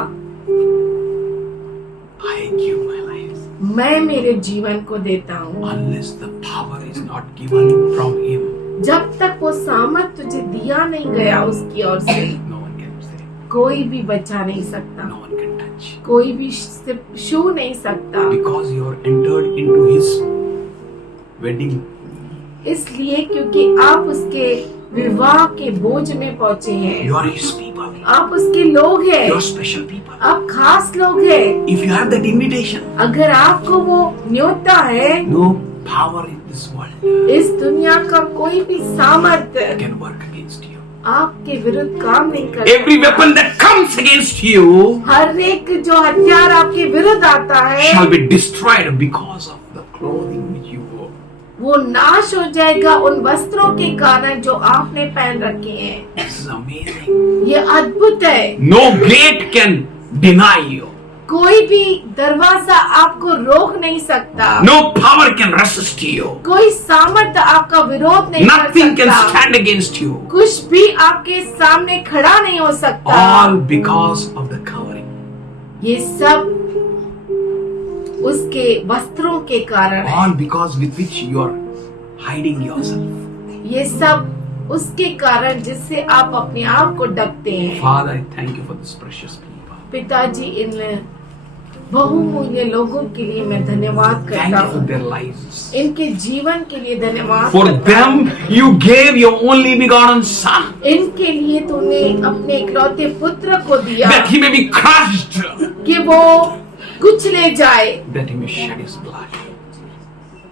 I give my life. मैं मेरे जीवन को देता हूँ। Unless the power is not given from Him, जब तक वो सामर्थ तुझे दिया नहीं गया उसकी ओर से, no one can save. कोई भी बचा नहीं सकता, No one can touch. कोई भी छू नहीं सकता। Because you are entered into His wedding इसलिए क्योंकि आप उसके विवाह के भोज में पहुँचे हैं। You are His people. आप उसके लोग हैं। You are special people. आप खास लोग हैं। If you have that invitation, अगर आपको वो न्योता है, no power in this world इस दुनिया का कोई भी सामर्थ्य can work against you. आपके विरुद्ध काम नहीं कर Every सकता। weapon that comes against you हर एक जो हथियार आपके विरुद्ध आता है shall be destroyed because of the clothing which you wore. वो नाश हो जाएगा उन वस्त्रों के कारण जो आपने पहन रखे हैं। This is amazing. ये अद्भुत है। No gate can deny you. कोई भी दरवाजा आपको रोक नहीं सकता। No power can resist you. कोई सामर्थ्य आपका विरोध नहीं Nothing कर can सकता। stand against you. कुछ भी आपके सामने खड़ा नहीं हो सकता। All because of the covering. ये सब उसके वस्त्रों के कारण है। All because with which you are hiding yourself. ये सब उसके कारण जिससे आप अपने आप को ढकते हैं। Father, I thank you for this precious people. पिताजी, इन बहुमूल्य लोगों के लिए मैं धन्यवाद Thank करता you for हूँ। their lives. इनके जीवन के लिए धन्यवाद For करता हूँ। them, you gave your only begotten Son, इनके लिए तूने अपने इकलौते पुत्र को दिया that he may be crushed, कि वो कुचले जाए, that he may shed his blood.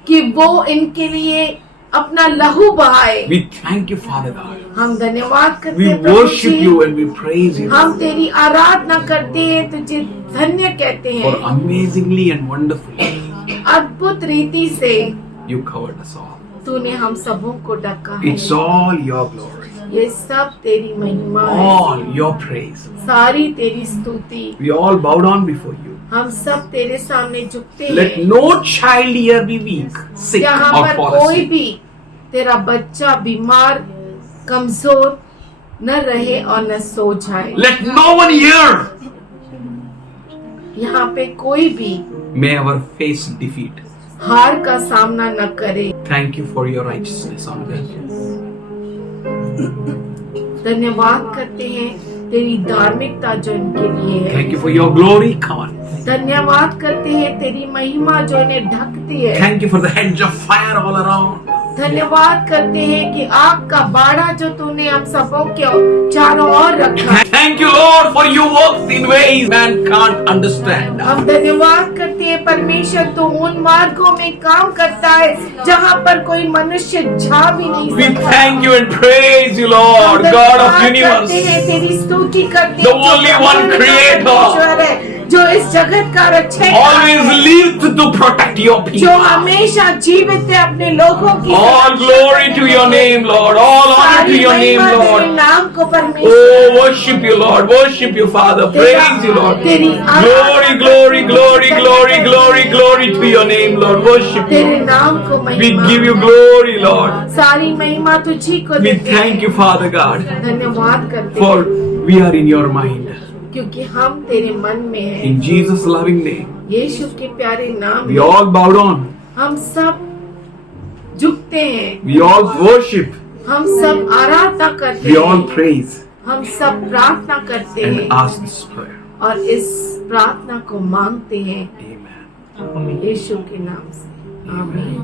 कि वो इनके लिए अपना लहू बहाए। We thank you, Father God. हम धन्यवाद करते We हैं प्रभु worship ji. you and we praise you हम तेरी आराधना करते हैं, तुझे धन्य कहते for हैं। amazingly and wonderfully अद्भुत रीति से you covered us all. तूने हम सबों को ढका है। It's all your glory, ये सब तेरी महिमा है, all your praise. सारी तेरी स्तुति। We all bow down before you. हम सब तेरे सामने झुकते Let हैं। no child here be weak, sick, यहाँ or पर fall कोई asleep. भी तेरा बच्चा बीमार, कमजोर न रहे और न सो जाए। Let no one here यहाँ पे कोई भी may ever face defeat. हार का सामना न करे। Thank you for your righteousness on earth. धन्यवाद करते हैं तेरी धार्मिकता जो इनके लिए है। Thank you for your glory, come on. धन्यवाद करते हैं तेरी महिमा जो इन्हें ढकती है। Thank you for the hedge of fire all around. धन्यवाद करते हैं कि आग का बाड़ा जो तूने हम सबों के चारों ओर रखा है। Thank you, Lord, for you work in ways man can't understand. हम धन्यवाद करते हैं परमेश्वर, तू उन मार्गों में काम करता है जहाँ पर कोई मनुष्य जा भी नहीं We सकता। thank you and praise you, Lord, हम God of धन्यवाद universe. करते हैं, तेरी स्तुति करते The हैं, जो only one परमेश्वर creator. है, जो इस जगत का रक्षक Always है, lived to protect your जो people. हमेशा जीवित है अपने लोगों की। All glory to your name, Lord. All honor to your name, महिमा तेरे Lord. नाम को परमेश्वर। Oh, worship you, Lord. Worship you, Father. Praise you, Lord. तेरी Glory, glory, glory, glory, glory, glory to your name, Lord. Worship तेरे you. नाम को We महिमा। give you glory, Lord. सारी महिमा तुझी को We देते हैं। thank you, Father God, धन्यवाद करते for हैं we are in your mind. क्योंकि हम तेरे मन में हैं। In Jesus' loving name, यीशु के प्यारे नाम we में all bow down. हम सब झुकते हैं, We all worship. हम सब आराधना करते We all हैं, praise हम सब प्रार्थना करते हैं and ask this prayer. और इस प्रार्थना को मांगते हैं Amen. यीशु के नाम से। आमीन।